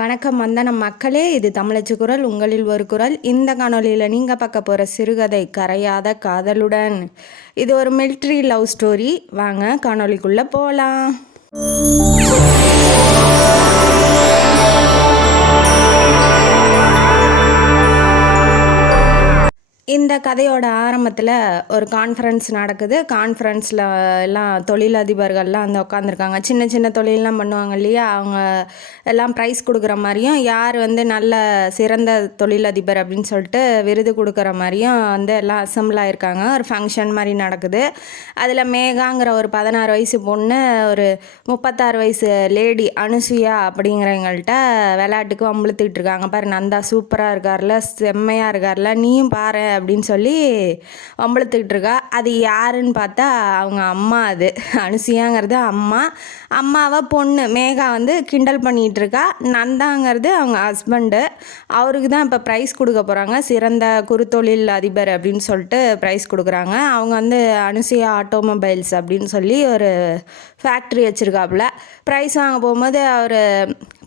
வணக்கம் வந்தனம் மக்களே, இது தமிழச்சு குரல், உங்களில் ஒரு குரல். இந்த காணொலியில் நீங்கள் பார்க்க போகிற சிறுகதை கரையாத காதலுடன். இது ஒரு மிலிட்ரி லவ் ஸ்டோரி. வாங்க காணொலிக்குள்ளே போகலாம். இந்த கதையோட ஆரம்பத்தில் ஒரு கான்ஃபரன்ஸ் நடக்குது. கான்ஃபரன்ஸில் எல்லாம் தொழிலதிபர்கள்லாம் வந்து உட்காந்துருக்காங்க. சின்ன சின்ன தொழிலெலாம் பண்ணுவாங்க இல்லையா, அவங்க எல்லாம் ப்ரைஸ் கொடுக்குற மாதிரியும், யார் வந்து நல்ல சிறந்த தொழிலதிபர் அப்படின்னு சொல்லிட்டு விருது கொடுக்குற மாதிரியும் வந்து எல்லாம் அசம்பிள் ஆகிருக்காங்க. ஒரு ஃபங்க்ஷன் மாதிரி நடக்குது. அதில் மேகாங்கிற ஒரு 16 வயசு பொண்ணு ஒரு 36 வயசு லேடி அனுசுயா அப்படிங்கிறவங்கள்ட்ட விளையாட்டுக்கு வம்பிழுத்துக்கிட்டு இருக்காங்க. பாரு, நந்தா சூப்பராக இருக்கார்ல, செம்மையாக இருக்கார்ல, நீயும் பாரு அப்படின்னு சொல்லி வம்பளத்துக்கிட்டு இருக்கா. அது யாருன்னு பார்த்தா அவங்க அம்மா. அது அனுசியாங்கிறது அம்மாவை பொண்ணு மேகா வந்து கிண்டல் பண்ணிகிட்டு இருக்கா. நந்தாங்கிறது அவங்க ஹஸ்பண்டு. அவருக்கு தான் இப்போ ப்ரைஸ் கொடுக்க போகிறாங்க, சிறந்த குறுத்தொழில் அதிபர் அப்படின்னு சொல்லிட்டு ப்ரைஸ் கொடுக்குறாங்க. அவங்க வந்து அனுசியா ஆட்டோமொபைல்ஸ் அப்படின்னு சொல்லி ஒரு ஃபேக்ட்ரி வச்சுருக்காப்புல. ப்ரைஸ் வாங்க போகும்போது அவர்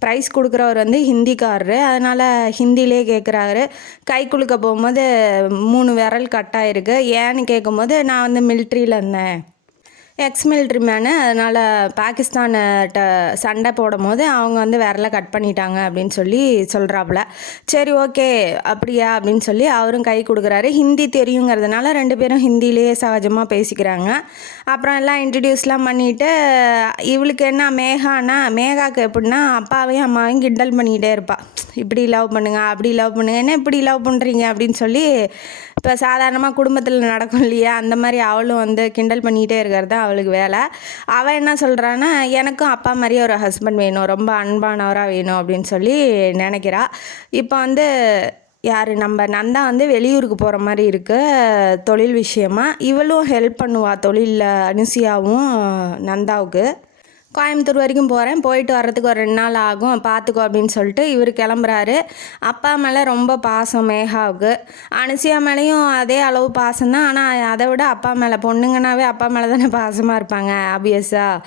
ப்ரைஸ் கொடுக்குறவர் வந்து ஹிந்திக்காரரு. அதனால் ஹிந்திலே கேட்குறாரு. கை குலுக்க போகும்போது 3 விரல் கட்டாயிருக்கு. ஏன்னு கேட்கும்போது, நான் வந்து மிலிட்ரியில் இருந்தேன், எக்ஸ் மிலிட்ரி மேனு, அதனால் பாகிஸ்தான்கிட்ட சண்டை போடும் போது அவங்க வந்து விரலை கட் பண்ணிட்டாங்க அப்படின்னு சொல்லி சொல்கிறாப்புல. சரி, ஓகே அப்படியா அப்படின்னு சொல்லி அவரும் கை கொடுக்குறாரு. ஹிந்தி தெரியுங்கிறதுனால 2 பேரும் ஹிந்திலேயே சகஜமாக பேசிக்கிறாங்க. அப்புறம் எல்லாம் இன்ட்ரடியூஸ்லாம் பண்ணிவிட்டு, இவளுக்கு என்ன மேகாவுக்கு எப்படின்னா அப்பாவையும் அம்மாவையும் கிண்டல் பண்ணிக்கிட்டே இருப்பாள். இப்படி லவ் பண்ணுங்க, அப்படி லவ் பண்ணுங்க, என்ன இப்படி லவ் பண்ணுறீங்க அப்படின்னு சொல்லி. இப்போ சாதாரணமாக குடும்பத்தில் நடக்கும் இல்லையா, அந்த மாதிரி அவளும் வந்து கிண்டல் பண்ணிக்கிட்டே இருக்கிறது தான் அவளுக்கு வேலை. அவள் என்ன சொல்கிறான்னா, எனக்கும் அப்பா மாதிரியே ஒரு ஹஸ்பண்ட் வேணும், ரொம்ப அன்பானவராக வேணும் அப்படின்னு சொல்லி நினைக்கிறா. இப்போ வந்து யார், நம்ம நந்தா வந்து வெளியூருக்கு போகிற மாதிரி இருக்குது தொழில் விஷயமா. இவளும் ஹெல்ப் பண்ணுவாள் தொழிலில், அனுசியாவும் நந்தாவுக்கு. கோயம்புத்தூர் வரைக்கும் போகிறேன், போயிட்டு வர்றதுக்கு ஒரு 2 நாள் ஆகும், பார்த்துக்கோ அப்படின்னு சொல்லிட்டு இவர் கிளம்புறாரு. அப்பா மேலே ரொம்ப பாசம் மேகாவுக்கு. அனுசியா மேலேயும் அதே அளவு பாசம் தான். ஆனால் அதை விட அப்பா மேலே, பொண்ணுங்கனாவே அப்பா மேலே தானே பாசமாக இருப்பாங்க ஆப்வியஸாக.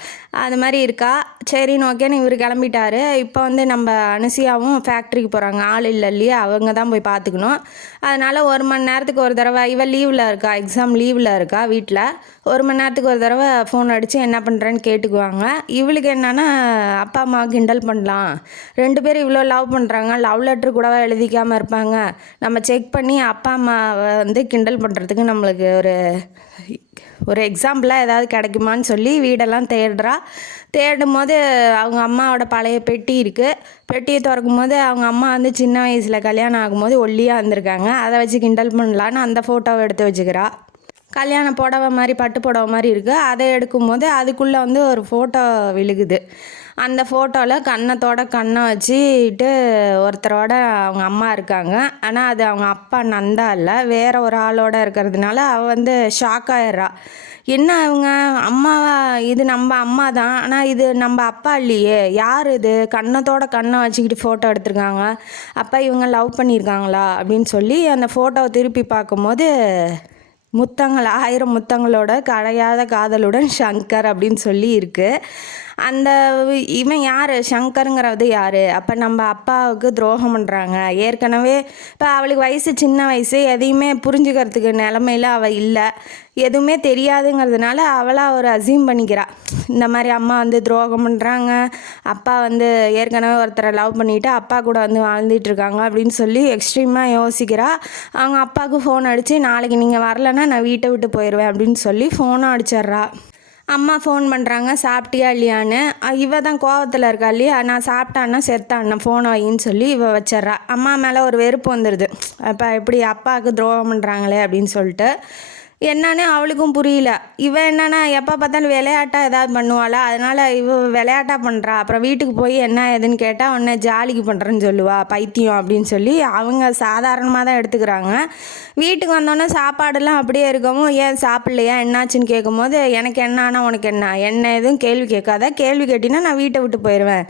அது மாதிரி இருக்கா. சரின்னு ஓகேன்னு இவர் கிளம்பிட்டாரு. இப்போ வந்து நம்ம அனுசியாவும் ஃபேக்ட்ரிக்கு போகிறாங்க. ஆள் இல்லை இல்லையா, அவங்க தான் போய் பார்த்துக்கணும். அதனால் 1 மணி நேரத்துக்கு ஒரு தடவை, இவள் லீவில் இருக்கா, எக்ஸாம் லீவில் இருக்கா வீட்டில், 1 மணி நேரத்துக்கு ஒரு தடவை ஃபோன் அடித்து என்ன பண்ணுறேன்னு கேட்டுக்குவாங்க. இவளுக்கு என்னென்னா, அப்பா அம்மா கிண்டல் பண்ணலாம், 2 பேரும் இவ்வளோ லவ் பண்ணுறாங்க, லவ் லெட்ரு கூடவா எழுதிக்காமல் இருப்பாங்க, நம்ம செக் பண்ணி அப்பா அம்மாவை வந்து கிண்டல் பண்ணுறதுக்கு நம்மளுக்கு ஒரு எக்ஸாம்பிளாக ஏதாவது கிடைக்குமான்னு சொல்லி வீடெல்லாம் தேடும் போது அவங்க அம்மாவோட பழைய பெட்டி இருக்குது. பெட்டியை திறக்கும் போது அவங்க அம்மா வந்து சின்ன வயசில் கல்யாணம் ஆகும்போது ஒல்லியாக இருந்திருக்காங்க. அதை வச்சு கிண்டல் பண்ணலான்னு அந்த ஃபோட்டோவை எடுத்து வச்சுக்கிறா. கல்யாண புடவை மாதிரி, பட்டு புடவை மாதிரி இருக்குது. அதை எடுக்கும்போது அதுக்குள்ளே வந்து ஒரு ஃபோட்டோ விழுகுது. அந்த ஃபோட்டோவில் கண்ணை வச்சுட்டு ஒருத்தரோட அவங்க அம்மா இருக்காங்க. ஆனால் அது அவங்க அப்பா நந்தா இல்லை, வேறு ஒரு ஆளோட இருக்கிறதுனால அவள் வந்து ஷாக் ஆகிடுறா. என்ன அவங்க அம்மாவா, இது நம்ம அம்மா தான், ஆனால் இது நம்ம அப்பா இல்லையே, யார் இது, கண்ணை வச்சுக்கிட்டு ஃபோட்டோ எடுத்திருக்காங்க, அப்போ இவங்க லவ் பண்ணியிருக்காங்களா அப்படின்னு சொல்லி அந்த ஃபோட்டோவை திருப்பி பார்க்கும்போது, 1000 முத்தங்களோட கரையாத காதலுடன் ஷங்கர் அப்படின்னு சொல்லி இருக்குது. அந்த இவன் யார், ஷங்கருங்கிறது யார்? அப்போ நம்ம அப்பாவுக்கு துரோகம் பண்ணுறாங்க. ஏற்கனவே இப்போ அவளுக்கு வயசு சின்ன வயசு, எதையுமே புரிஞ்சுக்கிறதுக்கு நிலமையில் அவள் இல்லை, எதுவுமே தெரியாதுங்கிறதுனால அவளாக ஒரு அசீம் பண்ணிக்கிறா. இந்த மாதிரி அம்மா வந்து துரோகம் பண்ணுறாங்க, அப்பா வந்து ஏற்கனவே ஒருத்தரை லவ் பண்ணிவிட்டு அப்பா கூட வந்து வாழ்ந்துட்டுருக்காங்க அப்படின்னு சொல்லி எக்ஸ்ட்ரீமாக யோசிக்கிறா. அவங்க அப்பாவுக்கு ஃபோன் அடித்து, நாளைக்கு நீங்கள் வரலைன்னா நான் வீட்டை விட்டு போயிடுவேன் அப்படின்னு சொல்லி ஃபோனும் அடிச்சிட்றா. அம்மா ஃபோன் பண்ணுறாங்க, சாப்பிட்டியா இல்லையான்னு. இவ தான் கோவத்தில் இருக்கா இல்லையா, நான் சாப்பிட்டான்னா செத்தான்னா ஃபோனை வைன்னு சொல்லி இவ வச்சிட்றா. அம்மா மேலே ஒரு வெறுப்பு வந்துடுது, அப்போ எப்படி அப்பாவுக்கு துரோகம் பண்ணுறாங்களே அப்படின்னு சொல்லிட்டு. என்னன்னு அவளுக்கும் புரியல. இவன் என்னன்னா எப்போ பார்த்தாலும் விளையாட்டாக ஏதாவது பண்ணுவாளா, அதனால் இவ விளையாட்டாக பண்ணுறா. அப்புறம் வீட்டுக்கு போய் என்ன ஏதுன்னு கேட்டால் உடனே ஜாலிக்கு பண்ணுறேன்னு சொல்லுவா, பைத்தியம் அப்படின்னு சொல்லி அவங்க சாதாரணமாக தான் எடுத்துக்கிறாங்க. வீட்டுக்கு வந்தோன்னே சாப்பாடெல்லாம் அப்படியே இருக்கவும், ஏன் சாப்பிட்லையா என்னாச்சுன்னு கேட்கும்போது, எனக்கு என்ன ஆனால் உனக்கு என்ன எதுவும் கேள்வி கேட்காத, கேள்வி கேட்டினா நான் வீட்டை விட்டு போயிடுவேன்.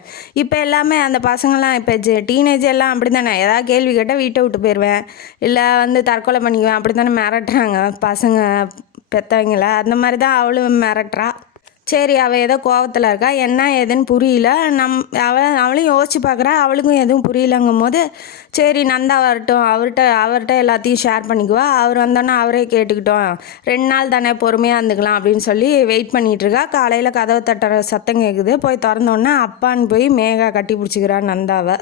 இப்போ எல்லாமே அந்த பசங்கள்லாம் இப்போ டீனேஜ் எல்லாம் அப்படி தானே, ஏதாவது கேள்வி கேட்டால் வீட்டை விட்டு போயிடுவேன், இல்லை வந்து தற்கொலை பண்ணிக்குவேன், அப்படி தானே மிரட்டுறாங்க பசங்க பெற்றவங்கள. அந்த மாதிரி தான் அவளும் மிரட்டுறா. சரி, அவள் ஏதோ கோவத்தில் இருக்கா, என்ன ஏதுன்னு புரியல. அவளையும் யோசிச்சு பார்க்குறா, அவளுக்கும் எதுவும் புரியலங்கும் போது சரி நந்தா வரட்டும், அவர்கிட்ட எல்லாத்தையும் ஷேர் பண்ணிக்குவா, அவர் வந்தோன்னே அவரே கேட்டுக்கிட்டோம், 2 நாள் தானே பொறுமையாக இருந்துக்கலாம் அப்படின்னு சொல்லி வெயிட் பண்ணிகிட்ருக்கா. காலையில் கதவை தட்டுற சத்தம் கேட்குது. போய் திறந்தோன்னே அப்பான்னு போய் மேகா கட்டி பிடிச்சிக்கிறா நந்தாவை.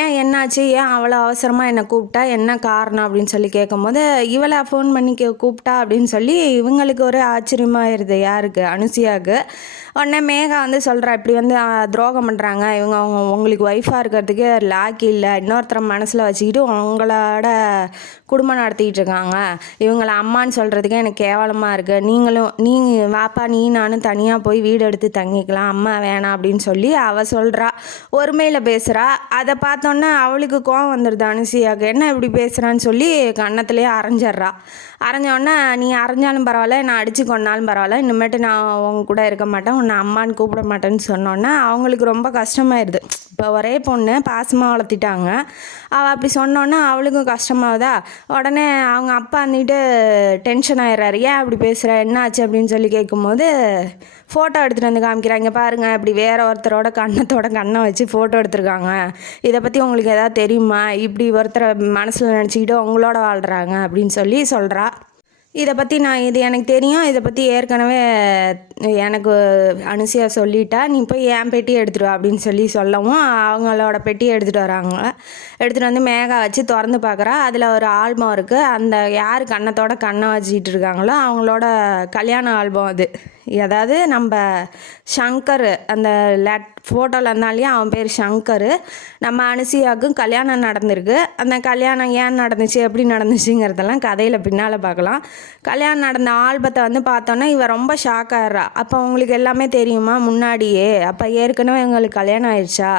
ஏன் என்னாச்சு, ஏன் அவ்வளோ அவசரமாக என்னை கூப்பிட்டா, என்ன காரணம் அப்படின்னு சொல்லி கேட்கும்போது, இவளை ஃபோன் பண்ணி கூப்பிட்டா அப்படின்னு சொல்லி இவங்களுக்கு ஒரு ஆச்சரியமாயிருது. யாருக்கு? அனுசியாவுக்கு. உடனே மேகா வந்து சொல்கிறா, இப்படி வந்து துரோகம் பண்ணுறாங்க இவங்க, உங்களுக்கு ஒய்ஃபாக இருக்கிறதுக்கு லாக்கி இல்லை, இன்னொருத்தர மனசில் வச்சுக்கிட்டு உங்களோட குடும்பம் நடத்திக்கிட்டு இருக்காங்க, இவங்களை அம்மான்னு சொல்கிறதுக்கே எனக்கு கேவலமாக இருக்குது, நீங்கள் வாப்பா நானும் தனியாக போய் வீடு எடுத்து தங்கிக்கலாம், அம்மா வேணாம் அப்படின்னு சொல்லி அவள் சொல்கிறா. ஒருமையில் பேசுகிறா. அதை பார்த்தோன்னே அவளுக்கு கோவம் வந்துடுது அனுசியாவுக்கு. என்ன இப்படி பேசுகிறான்னு சொல்லி கன்னத்துலேயே அரைஞ்சிட்றா. அரைஞ்சோடனே நீ அரைஞ்சாலும் பரவாயில்ல, நான் அடித்து கொண்டாலும் பரவாயில்ல, இனிமேட்டு நான் உங்க கூட இருக்க மாட்டேன், உன்னை அம்மான்னு கூப்பிட மாட்டேன்னு சொன்னோன்னே அவங்களுக்கு ரொம்ப கஷ்டமாயிருது. இப்போ ஒரே பொண்ணு பாசமாக வளர்த்திட்டாங்க. அவள் அப்படி சொன்னோன்னே அவளுக்கும் கஷ்டமாகுதா. உடனே அவங்க அப்பா வந்துட்டு டென்ஷன் ஆயிடுறாரு. ஏன் அப்படி பேசுகிற, என்ன ஆச்சு அப்படின்னு சொல்லி கேட்கும்போது ஃபோட்டோ எடுத்துகிட்டு வந்து காமிக்கிறாங்க. பாருங்கள், இப்படி வேறு ஒருத்தரோட கண்ணை வச்சு ஃபோட்டோ எடுத்துருக்காங்க, இதை பற்றி உங்களுக்கு எதாவது தெரியுமா, இப்படி ஒருத்தரை மனசில் நினச்சிக்கிட்டு உங்களோட வாழ்கிறாங்க அப்படின்னு சொல்லி சொல்கிறா. இதை பற்றி இது எனக்கு தெரியும், இதை பற்றி ஏற்கனவே எனக்கு அனுசியா சொல்லிட்டா, நீ போய் என் பெட்டியை எடுத்துகிட்டு வா அப்படின்னு சொல்லவும் அவங்களோட பெட்டியை எடுத்துகிட்டு வராங்க. எடுத்துகிட்டு வந்து மேகா வச்சு திறந்து பார்க்குறா. அதில் ஒரு ஆல்பம் இருக்குது. அந்த யார் கண்ணை வச்சுக்கிட்டு இருக்காங்களோ அவங்களோட கல்யாண ஆல்பம் அது. அதாவது நம்ம ஷங்கர் அந்த ஃபோட்டோவில் இருந்தாலே அவன் பேர் ஷங்கர். நம்ம அனுசியாவுக்கும் கல்யாணம் நடந்திருக்கு. அந்த கல்யாணம் ஏன் நடந்துச்சு, எப்படி நடந்துச்சுங்கிறதெல்லாம் கதையில் பின்னால் பார்க்கலாம். கல்யாணம் நடந்த ஆல்பத்தை வந்து பார்த்தோன்னா இவன் ரொம்ப ஷாக் ஆகிட்றா. அப்போ உங்களுக்கு எல்லாமே தெரியுமா முன்னாடியே, அப்போ ஏற்கனவே எங்களுக்கு கல்யாணம் ஆயிடுச்சா,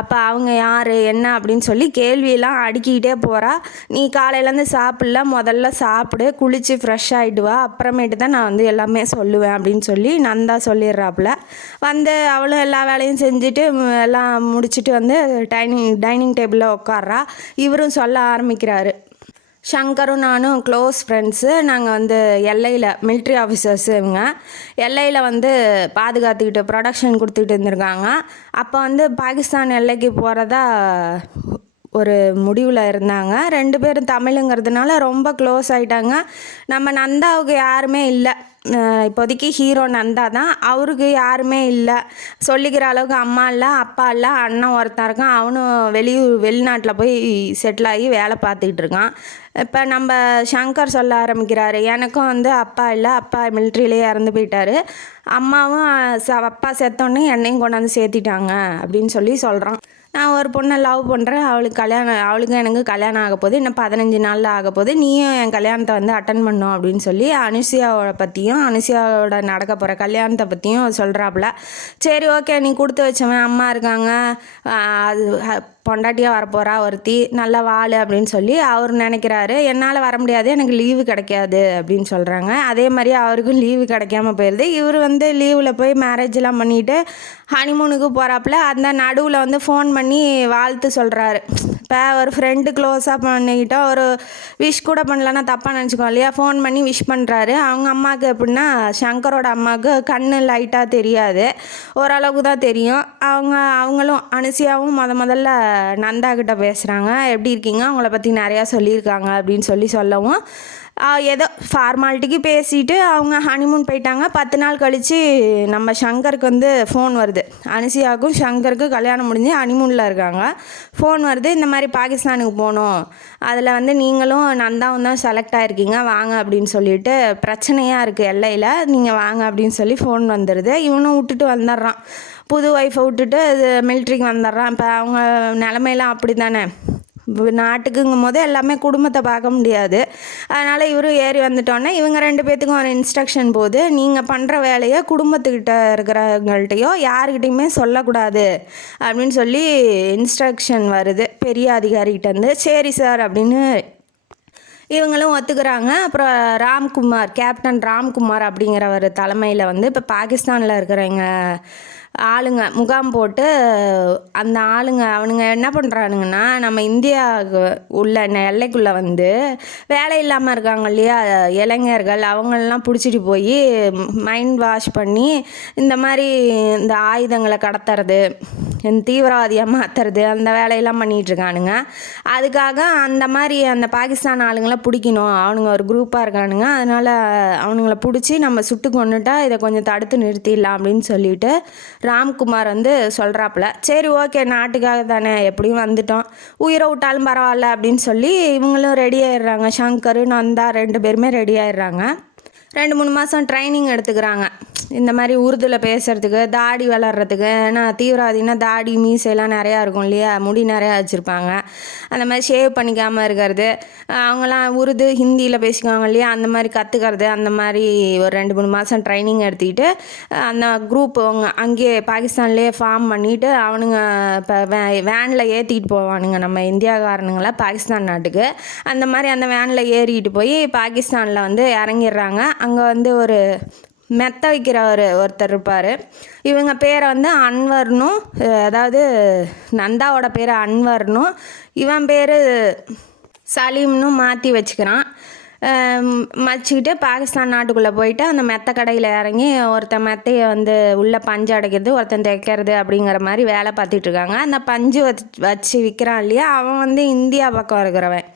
அப்போ அவங்க யார் என்ன அப்படின்னு சொல்லி கேள்வியெல்லாம் அடுக்கிக்கிட்டே போகிறா. நீ காலையிலேருந்து சாப்பிடல, முதல்ல சாப்பிடு, குளித்து ஃப்ரெஷ் ஆகிட்டு வா, அப்புறமேட்டு தான் நான் வந்து எல்லாமே சொல்லுவேன் அப்படின்னு சொல்லி நந்தா சொல்லிடுறாப்புல. வந்து அவளும் எல்லா வேலையும் செஞ்சுட்டு எல்லாம் முடிச்சுட்டு வந்து டைனிங் டேபிளில் உட்கார்றா. இவரும் சொல்ல ஆரம்பிக்கிறாரு, ஷங்கரும் நானும் க்ளோஸ் ஃப்ரெண்ட்ஸு, நாங்கள் வந்து எல்லையில் மிலிட்ரி ஆஃபீஸர்ஸு, இவங்க எல்லையில் வந்து பாதுகாத்துக்கிட்டு ப்ரொடக்ஷன் கொடுத்துக்கிட்டு இருந்திருக்காங்க. அப்போ வந்து பாகிஸ்தான் எல்லைக்கு போகிறதா ஒரு முடிவில் இருந்தாங்க. 2 பேரும் தமிழுங்கிறதுனால ரொம்ப க்ளோஸ் ஆகிட்டாங்க. நம்ம நந்தாவுக்கு யாருமே இல்லை, இப்போதைக்கு ஹீரோ நந்தா தான். அவருக்கு யாருமே இல்லை, சொல்லிக்கிற அளவுக்கு அம்மா இல்லை, அப்பா இல்லை, அண்ணன் ஒருத்தன் இருக்கான், அவனும் வெளிநாட்டில் போய் செட்டில் ஆகி வேலை பார்த்துக்கிட்டு இருக்கான். இப்போ நம்ம ஷங்கர் சொல்ல ஆரம்பிக்கிறாரு, எனக்கும் வந்து அப்பா இல்லை, அப்பா மிலிட்ரியிலே இறந்து போயிட்டாரு, அம்மாவும் அப்பா செத்தோன்னே என்னையும் கொண்டாந்து சேர்த்திட்டாங்க அப்படின்னு சொல்லி சொல்கிறான். நான் ஒரு பொண்ணை லவ் பண்ணுறேன், அவளுக்கும் எனக்கு கல்யாணம் ஆக போகுது, இன்னும் 15 நாளில் ஆக போகுது, நீயும் என் கல்யாணத்தை வந்து அட்டன் பண்ணும் அப்படின்னு சொல்லி அனுசியாவோட பற்றியும் அனுசியாவோட நடக்க போகிற கல்யாணத்தை பற்றியும் சொல்கிறாப்புல. சரி ஓகே, நீ கொடுத்து வச்சவன், அம்மா இருக்காங்க, அது பொண்டாட்டியாக வரப்போகிறா ஒருத்தி, நல்லா வாழு அப்படின்னு சொல்லி அவர் நினைக்கிறாரு. என்னால் வர முடியாது, எனக்கு லீவு கிடைக்காது அப்படின்னு சொல்கிறாங்க. அதே மாதிரி அவருக்கும் லீவு கிடைக்காம போயிடுது. இவர் வந்து லீவில் போய் மேரேஜெலாம் பண்ணிவிட்டு ஹனிமூனுக்கு போகிறாப்புல. அந்த நடுவில் வந்து ஃபோன் பண்ணி வாழ்த்து சொல்கிறாரு. இப்போ ஒரு ஃப்ரெண்டு க்ளோஸாக பண்ணிக்கிட்டோம், ஒரு விஷ் கூட பண்ணலன்னா தப்பாக நினச்சிக்கோ இல்லையா, ஃபோன் பண்ணி விஷ் பண்ணுறாரு. அவங்க அம்மாவுக்கு எப்படின்னா, ஷங்கரோட அம்மாவுக்கு கண் லைட்டாக தெரியாது, ஓரளவுக்கு தான் தெரியும். அவங்களும் அனுசியாவும் முதல்ல நந்தா கிட்ட பேசுகிறாங்க, எப்படி இருக்கீங்க, அவங்கள பற்றி நிறையா சொல்லியிருக்காங்க அப்படின்னு சொல்லவும் ஏதோ ஃபார்மாலிட்டிக்கு பேசிட்டு அவங்க ஹனிமூன் போயிட்டாங்க. 10 நாள் கழித்து நம்ம ஷங்கருக்கு வந்து ஃபோன் வருது. அனுசியாவுக்கும் ஷங்கருக்கும் கல்யாணம் முடிஞ்சு ஹனிமூனில் இருக்காங்க. ஃபோன் வருது, இந்த மாதிரி பாகிஸ்தானுக்கு போகணும், அதில் வந்து நீங்களும் நந்தாவும் தான் செலக்ட் ஆகிருக்கீங்க, வாங்க அப்படின்னு சொல்லிட்டு, பிரச்சனையாக இருக்குது எல்லையில், நீங்கள் வாங்க அப்படின்னு சொல்லி ஃபோன் வந்துடுது. இவனும் விட்டுட்டு வந்துடுறான், புது ஒய்ஃபை விட்டுட்டு மிலிட்ரிக்கு வந்துடுறான். இப்போ அவங்க நிலமையெல்லாம் அப்படி தானே, நாட்டுக்குங்கும் போது எல்லாமே குடும்பத்தை பார்க்க முடியாது. அதனால் இவரும் ஏறி வந்துட்டோன்னே இவங்க 2 பேர்த்துக்கும் ஒரு இன்ஸ்ட்ரக்ஷன் போகுது, நீங்கள் பண்ணுற வேலையை குடும்பத்துக்கிட்ட இருக்கிறவங்கள்ட்டையோ யாருக்கிட்டையுமே சொல்லக்கூடாது அப்படின்னு சொல்லி இன்ஸ்ட்ரக்ஷன் வருது பெரிய அதிகாரிகிட்டேருந்து. சரி சார் அப்படின்னு இவங்களும் ஒத்துக்கிறாங்க. அப்புறம் ராம்குமார், கேப்டன் ராம்குமார் அப்படிங்கிறவர் தலைமையில் வந்து இப்போ பாகிஸ்தானில் இருக்கிறவங்க ஆளுங்க முகாம் போட்டு அந்த ஆளுங்க அவனுங்க என்ன பண்ணுறானுங்கன்னா நம்ம இந்தியாவுக்கு உள்ள எல்லைக்குள்ளே வந்து வேலை இல்லாமல் இருக்காங்க இல்லையா இளைஞர்கள் அவங்களெலாம் பிடிச்சிட்டு போய் மைண்ட் வாஷ் பண்ணி இந்த மாதிரி இந்த ஆயுதங்களை கடத்துறது தீவிரவாதியாக மாற்றுறது அந்த வேலையெல்லாம் பண்ணிகிட்ருக்கானுங்க. அதுக்காக அந்த மாதிரி அந்த பாகிஸ்தான் ஆளுங்களை பிடிக்கணும், அவனுங்க ஒரு குரூப்பாக இருக்கானுங்க, அதனால் அவனுங்களை பிடிச்சி நம்ம சுட்டு கொண்டுட்டா இதை கொஞ்சம் தடுத்து நிறுத்திடலாம் அப்படின்னு சொல்லிட்டு ராம்குமார் வந்து சொல்கிறாப்புல. சரி ஓகே, நாட்டுக்காக தானே எப்படியும் வந்துட்டோம், உயிரை விட்டாலும் பரவாயில்ல அப்படின்னு சொல்லி இவங்களும் ரெடி ஆயிடுறாங்க. சங்கர் நந்தா 2 பேருமே ரெடி ஆயிடுறாங்க. 2-3 மாதம் ட்ரைனிங் எடுத்துக்கிறாங்க இந்த மாதிரி உருதுல பேசுகிறதுக்கு, தாடி வளர்கிறதுக்கு. ஏன்னா தீவிரவாதின்னா தாடி மீசையெல்லாம் நிறையா இருக்கும் இல்லையா, முடி நிறையா வச்சுருப்பாங்க. அந்த மாதிரி ஷேவ் பண்ணிக்காமல் இருக்கிறது, அவங்களாம் உருது ஹிந்தியில் பேசிக்குவாங்க இல்லையா, அந்த மாதிரி கற்றுக்கிறது. அந்த மாதிரி ஒரு 2-3 மாதம் ட்ரைனிங் எடுத்துக்கிட்டு அந்த குரூப் அங்கேயே பாகிஸ்தான்லேயே ஃபார்ம் பண்ணிவிட்டு அவனுங்க இப்போ வேனில் ஏற்றிக்கிட்டு போவானுங்க நம்ம இந்தியாக்காரனுங்களை பாகிஸ்தான் நாட்டுக்கு. அந்த மாதிரி அந்த வேனில் ஏறிக்கிட்டு போய் பாகிஸ்தானில் வந்து இறங்கிடுறாங்க. அங்கே வந்து ஒரு மெத்த வைக்கிற ஒருத்தர் இருப்பார். இவங்க பேரை வந்து அன்வர்னும், அதாவது நந்தாவோட பேர் அன்வர்னும் இவன் பேர் சலீம்னும் மாற்றி வச்சுக்கிறான். வச்சுக்கிட்டு பாகிஸ்தான் நாட்டுக்குள்ளே போயிட்டு அந்த மெத்த கடையில் இறங்கி ஒருத்தன் மெத்தையை வந்து உள்ளே பஞ்சு அடைக்கிறது, ஒருத்தன் தைக்கிறது அப்படிங்கிற மாதிரி வேலை பார்த்துட்ருக்காங்க. அந்த பஞ்சு வச்சு விற்கிறான் இல்லையா, அவன் வந்து இந்தியா பக்கம் இருக்கிறவன்,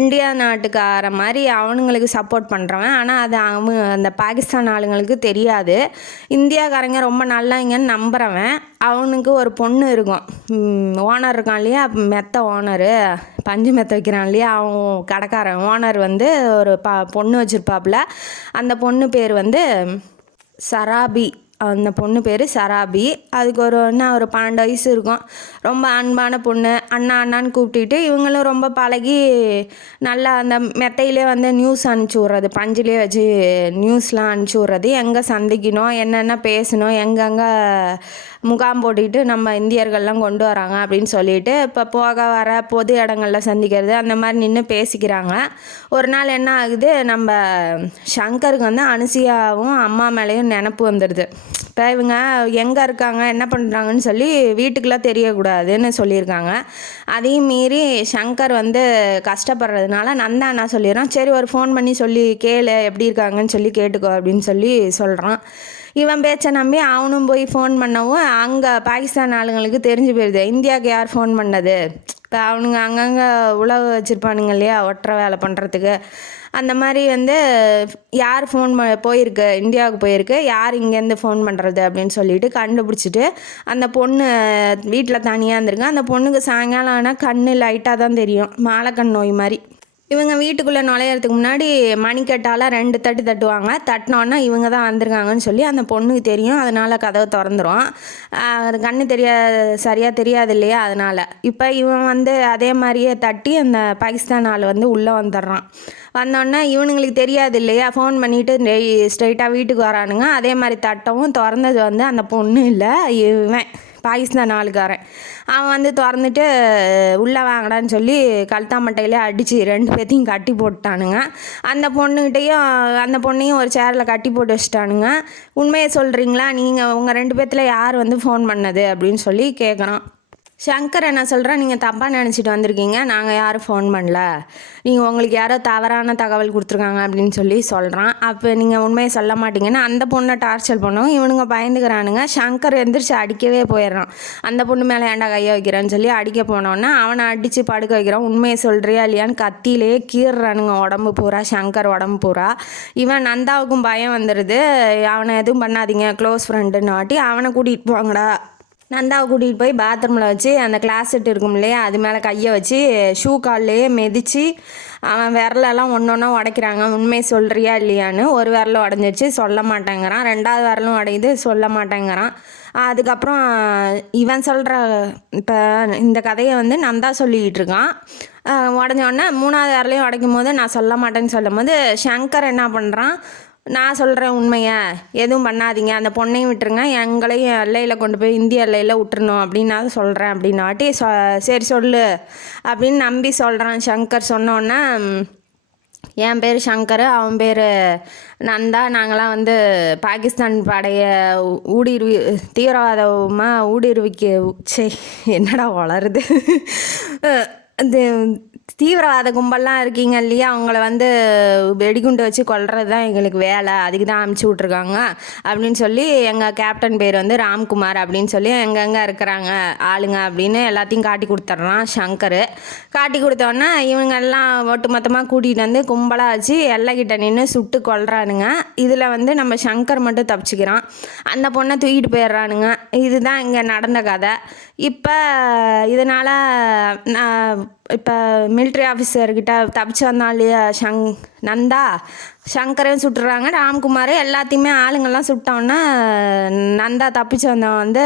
இந்தியா நாட்டுக்கார மாதிரி அவனுங்களுக்கு சப்போர்ட் பண்ணுறவன். ஆனால் அது அந்த பாகிஸ்தான் ஆளுங்களுக்கு தெரியாது. இந்தியாக்காரங்க ரொம்ப நல்லவங்கன்னு நம்புகிறவன். அவனுக்கு ஒரு பொண்ணு இருக்கும், ஓனர் இருக்கான் இல்லையா, மெத்த ஓனரு, பஞ்சு மெத்த வைக்கிறான் இல்லையா, அவன் கடைக்காரன் ஓனர் வந்து ஒரு பொண்ணு வச்சுருப்பாப்புல. அந்த பொண்ணு பேர் வந்து சராபி. அந்த பொண்ணு பேர் சராபி. அதுக்கு ஒரு 12 வயசு இருக்கும். ரொம்ப அன்பான பொண்ணு. அண்ணா அண்ணான்னு கூப்பிட்டுட்டு இவங்களும் ரொம்ப பழகி நல்லா அந்த மெத்தையிலே வந்து நியூஸ் அனுப்பிச்சி விட்றது, பஞ்சிலே வச்சு நியூஸ்லாம் அனுப்பிச்சி விட்றது, எங்கே சந்திக்கணும், என்னென்ன பேசணும், எங்கெங்கே முகாம் போட்டுக்கிட்டு நம்ம இந்தியர்கள்லாம் கொண்டு வராங்க அப்படின்னு சொல்லிட்டு இப்போ போக வர பொது இடங்களில் சந்திக்கிறது, அந்த மாதிரி நின்று பேசிக்கிறாங்க. ஒரு நாள் என்ன ஆகுது, நம்ம சங்கருக்கு வந்து அனுசியாவும் அம்மா மேலேயும் நினப்பு வந்துடுது. இப்போ இவங்க எங்கே இருக்காங்க என்ன பண்ணுறாங்கன்னு சொல்லி வீட்டுக்கெலாம் தெரியக்கூடாதுன்னு சொல்லியிருக்காங்க. அதையும் மீறி சங்கர் வந்து கஷ்டப்படுறதுனால நந்தா என்ன சொல்லிடுறான், சரி ஒரு ஃபோன் பண்ணி சொல்லி கேளு எப்படி இருக்காங்கன்னு சொல்லி கேட்டுக்கோ அப்படின்னு சொல்லி சொல்கிறான். இவன் பேச்சை நம்பி அவனும் போய் ஃபோன் பண்ணவும் அங்கே பாகிஸ்தான் ஆளுங்களுக்கு தெரிஞ்சு போயிடுது இந்தியாவுக்கு யார் ஃபோன் பண்ணது. இப்போ அவனுங்க அங்கங்கே உழவு வச்சுருப்பானுங்க இல்லையா ஒட்டுற வேலை பண்ணுறதுக்கு, அந்த மாதிரி வந்து யார் ஃபோன் போயிருக்கு, இந்தியாவுக்கு போயிருக்கு, யார் இங்கேருந்து ஃபோன் பண்ணுறது அப்படின்னு சொல்லிட்டு கண்டுபிடிச்சிட்டு அந்த பொண்ணு வீட்டில் தனியாக இருந்திருக்கு. அந்த பொண்ணுக்கு சாயங்காலம் ஆனால் கண் லைட்டாக தான் தெரியும், மாலைக்கண் நோய் மாதிரி. இவங்க வீட்டுக்குள்ளே நுழையிறதுக்கு முன்னாடி மணிக்கட்டால் 2 தட்டு தட்டுவாங்க. தட்டினோன்னா இவங்க தான் வந்திருக்காங்கன்னு சொல்லி அந்த பொண்ணுக்கு தெரியும். அதனால் கதவை திறந்துடும். கண்ணு சரியாக தெரியாது இல்லையா, அதனால் இப்போ இவன் வந்து அதே மாதிரியே தட்டி அந்த பாகிஸ்தான் ஆள் வந்து உள்ளே வந்துடுறான். வந்தோடனே இவனுங்களுக்கு தெரியாது இல்லையா, ஃபோன் பண்ணிவிட்டு ஸ்ட்ரைட்டாக வீட்டுக்கு வரானுங்க. அதே மாதிரி தட்டவும் திறந்தது வந்து அந்த பொண்ணு இல்லை, இவன் பாகிஸ்தான் ஆளுக்காரன். அவன் வந்து திறந்துட்டு உள்ளே வாங்கடான்னு சொல்லி கழுத்தாமட்டையிலே அடித்து 2 பேர்த்தையும் கட்டி போட்டானுங்க. அந்த பொண்ணையும் ஒரு சேரில் கட்டி போட்டு வச்சுட்டானுங்க. உண்மையை சொல்கிறீங்களா, நீங்கள் உங்கள் 2 பேர்த்தில் யார் வந்து ஃபோன் பண்ணது அப்படின்னு சொல்லி கேட்குறான். சங்கர் என்ன சொல்கிறேன், நீங்கள் தப்பாக நினச்சிட்டு வந்திருக்கீங்க, நாங்கள் யாரும் ஃபோன் பண்ணல, நீங்கள் உங்களுக்கு யாரோ தவறான தகவல் கொடுத்துருக்காங்க அப்படின்னு சொல்லி சொல்கிறான். அப்போ நீங்கள் உண்மையை சொல்ல மாட்டீங்கன்னு அந்த பொண்ணை டார்ச்சர் பண்ணவும் இவனுங்க பயந்துக்கிறானுங்க. சங்கர் எந்திரிச்சு அடிக்கவே போயிடுறான். அந்த பொண்ணு மேலே ஏன்டா கையை வைக்கிறேன்னு சொல்லி அடிக்க போனோன்னா அவனை அடித்து படுக்க வைக்கிறான். உண்மையை சொல்கிறியா இல்லையான்னு கத்தியிலே கீறுறானுங்க உடம்பு பூரா, சங்கர் உடம்பு பூரா. இவன் நந்தாவுக்கும் பயம் வந்துடுது, அவனை எதுவும் பண்ணாதீங்க க்ளோஸ் ஃப்ரெண்டுன்னு வாட்டி அவனை கூட்டிகிட்டு போங்கடா. நந்தாவை கூட்டிகிட்டு போய் பாத்ரூமில் வச்சு அந்த கிளாஸ் செட் இருக்கும் இல்லையா, அது மேலே கையை வச்சு ஷூ கால்லையே மிதித்து அவன் விரலெல்லாம் ஒன்றா உடைக்கிறாங்க. உண்மையை சொல்கிறியா இல்லையான்னு. ஒரு விரலும் உடஞ்சிச்சு, சொல்ல மாட்டேங்கிறான். 2வது விரலும் உடையுது, சொல்ல மாட்டேங்கிறான். அதுக்கப்புறம் இவன் சொல்கிற இப்போ இந்த கதையை வந்து நந்தா சொல்லிக்கிட்டு இருக்கான். உடஞ்சோடனே 3வது விரலையும் உடைக்கும் போது நான் சொல்ல மாட்டேன்னு சொல்லும் போது சங்கர் என்ன பண்ணுறான், நான் சொல்கிறேன் உண்மையை, எதுவும் பண்ணாதீங்க, அந்த பொண்ணையும் விட்டுருங்க, எங்களையும் எல்லையில் கொண்டு போய் இந்திய எல்லையில் விட்டுறணும் அப்படின்னு நான் சொல்கிறேன் அப்படின்னாட்டி சரி சொல்லு அப்படின்னு நம்பி சொல்கிறான். சங்கர் சொன்னோன்னே என் பேர் சங்கர், அவன் பேர் நந்தா. நாங்களாம் வந்து பாகிஸ்தான் படைய ஊடுருவி தீவிரவாதமாக ஊடுருவிக்க என்னடா வளருது இது தீவிரவாத கும்பல்லாம் இருக்கீங்க இல்லையா, அவங்கள வந்து வெடிகுண்டு வச்சு கொல்றது தான் எங்களுக்கு வேலை, அதுக்கு தான் அனுப்பிச்சி விட்ருக்காங்க அப்படின்னு சொல்லி எங்கள் கேப்டன் பேர் வந்து ராம்குமார் அப்படின்னு சொல்லி எங்கெங்கே இருக்கிறாங்க ஆளுங்க அப்படின்னு எல்லாத்தையும் காட்டி கொடுத்துட்றான் சங்கர். காட்டி கொடுத்தோன்னே இவங்கெல்லாம் ஒட்டு மொத்தமாக கூட்டிகிட்டு வந்து கும்பலாக வச்சு எல்லைக்கிட்ட நின்று சுட்டு கொல்றானுங்க. இதில் வந்து நம்ம சங்கர் மட்டும் தப்பிச்சுக்கிறான், அந்த பொண்ணை தூக்கிட்டு போயிடுறானுங்க. இதுதான் இங்கே நடந்த கதை. இப்போ இதனால் நான் இப்போ மிலிட்ரி ஆஃபீஸர்கிட்ட தப்பிச்சு வந்தான் இல்லையா நந்தா, சங்கரையும் சுட்டுறாங்க, ராம்குமார் எல்லாத்தையுமே ஆளுங்கள்லாம் சுட்டோன்னே நந்தா தப்பிச்சு வந்தவன் வந்து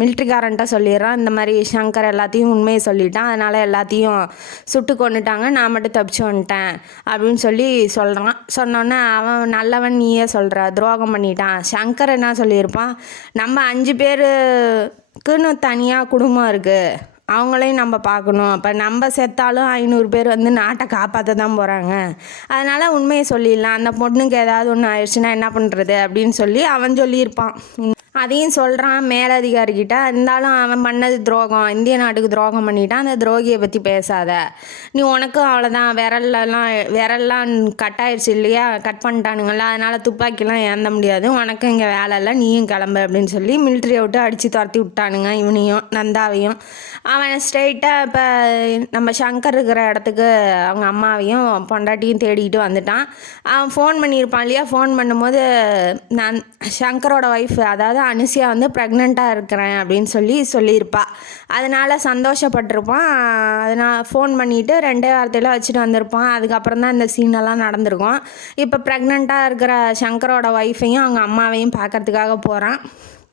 மிலிட்ரிக்காரன்ட்ட சொல்லிடுறான், இந்த மாதிரி சங்கர் எல்லாத்தையும் உண்மையை சொல்லிட்டான், அதனால் எல்லாத்தையும் சுட்டு கொண்டுட்டாங்க, நான் மட்டும் தப்பிச்சு வந்துட்டேன் அப்படின்னு சொல்லி சொல்கிறான். சொன்னோன்னே அவன் நல்லவன் நீயே சொல்கிற, துரோகம் பண்ணிட்டான். சங்கர் என்ன சொல்லியிருப்பான், நம்ம 5 பேருக்குன்னு தனியாக குடும்பம் இருக்குது, அவங்களையும் நம்ம பார்க்கணும், அப்போ நம்ம செத்தாலும் 500 பேர் வந்து நாட்டை காப்பாற்ற தான் போகிறாங்க, அதனால் உண்மையை சொல்லிடலாம், அந்த பொண்ணுக்கு ஏதாவது ஒன்று ஆயிடுச்சுன்னா என்ன பண்ணுறது அப்படின்னு சொல்லி அவன் சொல்லியிருப்பான். அதையும் சொல்கிறான் மேலதிகாரிக்கிட்ட. இருந்தாலும் அவன் பண்ணது துரோகம், இந்திய நாட்டுக்கு துரோகம் பண்ணிட்டான், அந்த துரோகியை பற்றி பேசாத, நீ உனக்கும் அவ்வளோதான், விரல்லாம் கட் ஆயிடுச்சு இல்லையா, கட் பண்ணிட்டானுங்கள, அதனால் துப்பாக்கிலாம் ஏந்த முடியாது, உனக்கும் இங்கே வேலை இல்லை, நீயும் கிளம்பு அப்படின்னு சொல்லி மிலிட்ரியை விட்டு அடித்து துரத்தி விட்டானுங்க இவனையும் நந்தாவையும். அவன் ஸ்ட்ரெயிட்டாக இப்போ நம்ம சங்கர் இருக்கிற இடத்துக்கு அவங்க அம்மாவையும் பொண்டாட்டியும் தேடிக்கிட்டு வந்துட்டான். அவன் ஃபோன் பண்ணியிருப்பான் இல்லையா, ஃபோன் பண்ணும்போது நான் சங்கரோட ஒய்ஃப் அதாவது அனுசியா வந்து ப்ரெக்னெண்ட்டாக இருக்கிறேன் அப்படின்னு சொல்லியிருப்பா. அதனால் சந்தோஷப்பட்டிருப்பான். அதனால் ஃபோன் பண்ணிவிட்டு 2 வாரத்தையில் வச்சுட்டு வந்திருப்பான். அதுக்கப்புறம் தான் இந்த சீனெல்லாம் நடந்திருக்கும். இப்போ ப்ரெக்னெண்ட்டாக இருக்கிற சங்கரோட ஒய்ஃபையும் அவங்க அம்மாவையும் பார்க்கறதுக்காக போகிறான்.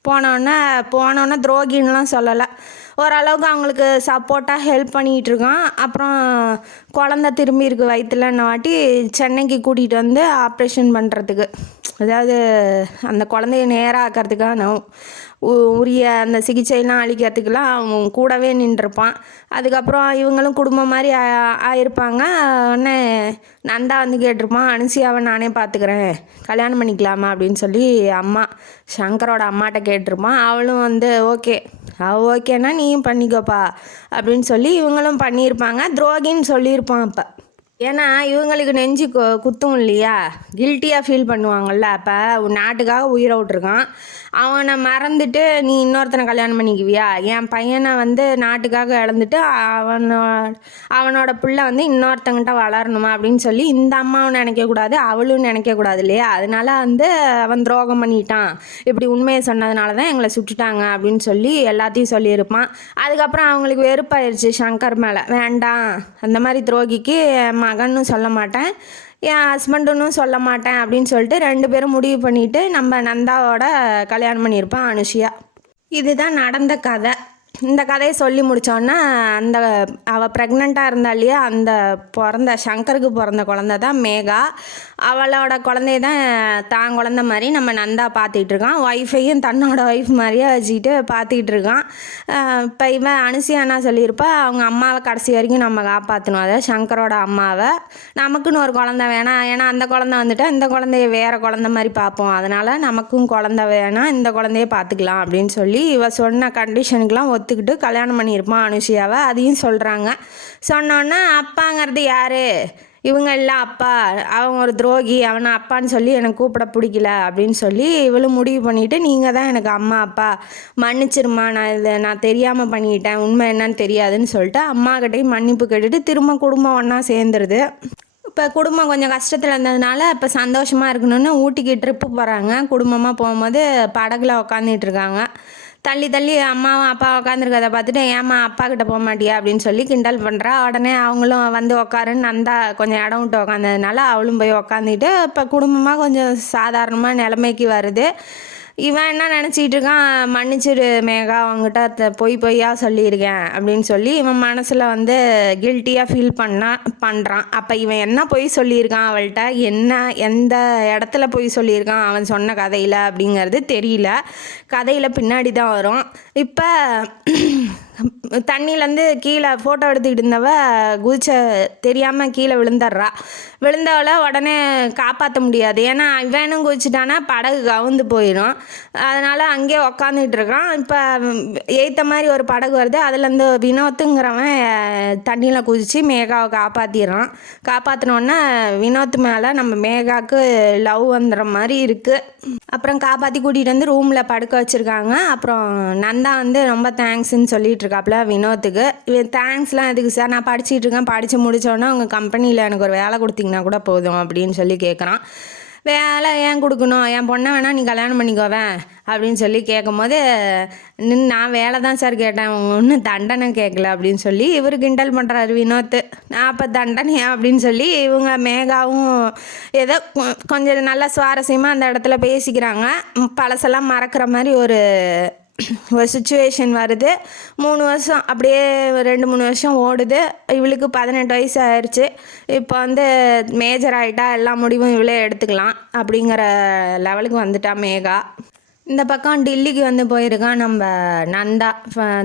போனோன்னே துரோகின்லாம் சொல்லலை, ஓரளவுக்கு அவங்களுக்கு சப்போர்ட்டாக ஹெல்ப் பண்ணிகிட்டு இருக்கான். அப்புறம் குழந்த திரும்பி இருக்கு வயிற்றுலன்ன வாட்டி சென்னைக்கு கூட்டிகிட்டு வந்து ஆப்ரேஷன் பண்ணுறதுக்கு, அதாவது அந்த குழந்தைய நேராக ஆக்கிறதுக்காக உரிய அந்த சிகிச்சைலாம் அளிக்கிறதுக்கெலாம் அவன் கூடவே நின்றுருப்பான். அதுக்கப்புறம் இவங்களும் குடும்பம் மாதிரி ஆயிருப்பாங்க. உடனே நந்தா வந்து கேட்டிருப்பான், அனுசியாவை நானே பார்த்துக்கிறேன், கல்யாணம் பண்ணிக்கலாமா அப்படின்னு சொல்லி அம்மா சங்கரோட அம்மாட்ட கேட்டிருப்பான். அவளும் வந்து ஓகேனா நீயும் பண்ணிக்கோப்பா அப்படின்னு சொல்லி இவங்களும் பண்ணியிருப்பாங்க. துரோகின்னு சொல்லியிருப்பான். அப்போ ஏன்னா இவங்களுக்கு நெஞ்சு குத்தும் இல்லையா, கில்ட்டியாக ஃபீல் பண்ணுவாங்கள்ல. அப்போ நாட்டுக்காக உயிரை விட்ருக்கான், அவனை மறந்துட்டு நீ இன்னொருத்தனை கல்யாணம் பண்ணிக்குவியா, என் பையனை வந்து நாட்டுக்காக இழந்துட்டு அவனோட பிள்ளை வந்து இன்னொருத்தங்கிட்ட வளரணுமா அப்படின்னு சொல்லி இந்த அம்மாவும் நினைக்கக்கூடாது, அவளும் நினைக்கக்கூடாது இல்லையா. அதனால வந்து அவன் துரோகம் பண்ணிட்டான், இப்படி உண்மையை சொன்னதுனால தான் எங்களை சுட்டுட்டாங்க அப்படின்னு சொல்லி எல்லாத்தையும் சொல்லியிருப்பான். அதுக்கப்புறம் அவங்களுக்கு வெறுப்பாயிருச்சு சங்கர் மேலே, வேண்டாம் அந்த மாதிரி துரோகிக்கு மகனும் சொல்ல மாட்டேன், என் ஹஸ்பண்டுன்னு சொல்ல மாட்டேன் அப்படின்னு சொல்லிட்டு 2 பேரும் முடிவு பண்ணிவிட்டு நம்ம நந்தாவோட கல்யாணம் பண்ணியிருப்பான் அனுஷியா. இதுதான் நடந்த கதை. இந்த கதையை சொல்லி முடித்தோன்னா அவள் ப்ரெக்னெண்ட்டாக இருந்தா இல்லையா, அந்த சங்கருக்கு பிறந்த குழந்தை தான் மேகா. அவளோட குழந்தைய தான் குழந்த மாதிரி நம்ம நந்தா பார்த்துட்ருக்கான். ஒய்ஃபையும் தன்னோட ஒய்ஃப் மாதிரியே வச்சுக்கிட்டு பார்த்துக்கிட்டு இருக்கான். இப்போ இவன் அனுசியா என்ன சொல்லியிருப்பா, அவங்க அம்மாவை கடைசி வரைக்கும் நம்ம காப்பாற்றணும், அதை சங்கரோட அம்மாவை, நமக்குன்னு ஒரு குழந்தை வேணாம், ஏன்னா அந்த குழந்தை வந்துட்டு இந்த குழந்தைய வேறு குழந்த மாதிரி பார்ப்போம், அதனால் நமக்கும் குழந்தை வேணாம், இந்த குழந்தைய பார்த்துக்கலாம் அப்படின்னு சொல்லி இவ சொன்ன கண்டிஷனுக்கெலாம் ஒத்துக்கிட்டு கல்யாணம் பண்ணியிருப்பான் அனுஷியாவை. அதையும் சொல்கிறாங்க. சொன்னோன்னா அப்பாங்கிறது யார், இவங்க இல்லை அப்பா, அவன் ஒரு துரோகி, அவனை அப்பான்னு சொல்லி எனக்கு கூப்பிட பிடிக்கல அப்படின்னு சொல்லி இவளும் முடிவு பண்ணிவிட்டு நீங்கள் தான் எனக்கு அம்மா அப்பா, மன்னிச்சிருமா, நான் தெரியாமல் பண்ணிக்கிட்டேன், உண்மை என்னன்னு தெரியாதுன்னு சொல்லிட்டு அம்மாக்கிட்டையும் மன்னிப்பு கேட்டுட்டு திரும்ப குடும்பம் ஒன்றா சேர்ந்துருது. இப்போ குடும்பம் கொஞ்சம் கஷ்டத்தில் இருந்ததுனால இப்போ சந்தோஷமாக இருக்கணும்னு ஊட்டிக்கு ட்ரிப்பு போகிறாங்க. குடும்பமாக போகும்போது படகுல உக்காந்துட்டு இருக்காங்க. தள்ளி அம்மாவும் அப்பா உட்காந்துருக்கதை பார்த்துட்டு ஏம்மா அப்பா கிட்ட போக மாட்டியா அப்படின்னு சொல்லி கிண்டல் பண்ணுறா. உடனே அவங்களும் வந்து உட்காருன்னு நந்தா கொஞ்சம் இடம் விட்டு உக்காந்ததுனால அவளும் போய் உக்காந்துட்டு இப்போ குடும்பமாக கொஞ்சம் சாதாரணமாக நிலைமைக்கு வருது. இவன் என்ன நினச்சிக்கிட்டு இருக்கான், மன்னிச்சிரு மேகா, அவங்ககிட்ட பொய்யா சொல்லியிருக்கேன் அப்படின்னு சொல்லி இவன் மனசில் வந்து கில்ட்டியாக ஃபீல் பண்ணுறான். அப்போ இவன் என்ன பொய் சொல்லியிருக்கான் அவள்கிட்ட, எந்த இடத்துல பொய் சொல்லியிருக்கான் அவன் சொன்ன கதையில் அப்படிங்கிறது தெரியல, கதையில் பின்னாடி தான் வரும். இப்போ தண்ணியிலேருந்து கீழே ஃபோட்டோ எடுத்துக்கிட்டு இருந்தவ குதிச்ச தெரியாமல் கீழே விழுந்தவளை உடனே காப்பாற்ற முடியாது. ஏன்னா இவனும் குதிச்சிட்டானா படகு கவுந்து போயிடும். அதனால் அங்கேயே உக்காந்துக்கிட்டு இருக்கான். இப்போ ஏற்ற மாதிரி ஒரு படகு வருது, அதுலேருந்து வினோத்துங்கிறவன் தண்ணியில் குதித்து மேகாவை காப்பாற்றிடுறான். காப்பாற்றினோன்னே வினோத் மேலே நம்ம மேகாவுக்கு லவ் வந்துடுற மாதிரி இருக்குது. அப்புறம் காப்பாற்றி கூட்டிகிட்டு வந்து ரூமில் படுக்க வச்சுருக்காங்க. அப்புறம் நந்தா வந்து ரொம்ப தேங்க்ஸ்ன்னு சொல்லிட்டு இருக்காப்புல வினோத்துக்கு. தேங்க்ஸ்லாம் எதுக்கு சார், நான் படிச்சுட்டு இருக்கேன், படித்து முடித்தோன்னே உங்கள் கம்பெனியில் எனக்கு ஒரு வேலை கொடுத்தீங்கன்னா கூட போதும் அப்படின்னு சொல்லி கேட்குறான். வேலை ஏன் கொடுக்கணும், என் பொண்ணை வேணா நீ கல்யாணம் பண்ணிக்கோவேன் அப்படின்னு சொல்லி கேட்கும்போது, நான் வேலை தான் சார் கேட்டேன், ஒன்றும் தண்டனை கேட்கல அப்படின்னு சொல்லி இவர் கிண்டல் பண்ணுறாரு வினோத். நான் அப்போ தண்டனையா அப்படின்னு சொல்லி இவங்க மேகாவும் ஏதோ கொஞ்சம் நல்லா சுவாரஸ்யமாக அந்த இடத்துல பேசிக்கிறாங்க. பழசெல்லாம் மறக்கிற மாதிரி ஒரு சுச்சுவேஷன் வருது. 3 வருஷம் அப்படியே 2-3 வருஷம் ஓடுது. இவளுக்கு 18 வயசு ஆயிடுச்சு. இப்போ வந்து மேஜர் ஆகிட்டா எல்லா முடிவும் இவளே எடுத்துக்கலாம் அப்படிங்கிற லெவலுக்கு வந்துட்டா மேகா. இந்த பக்கம் டில்லிக்கு வந்து போயிருக்கான் நம்ம நந்தா.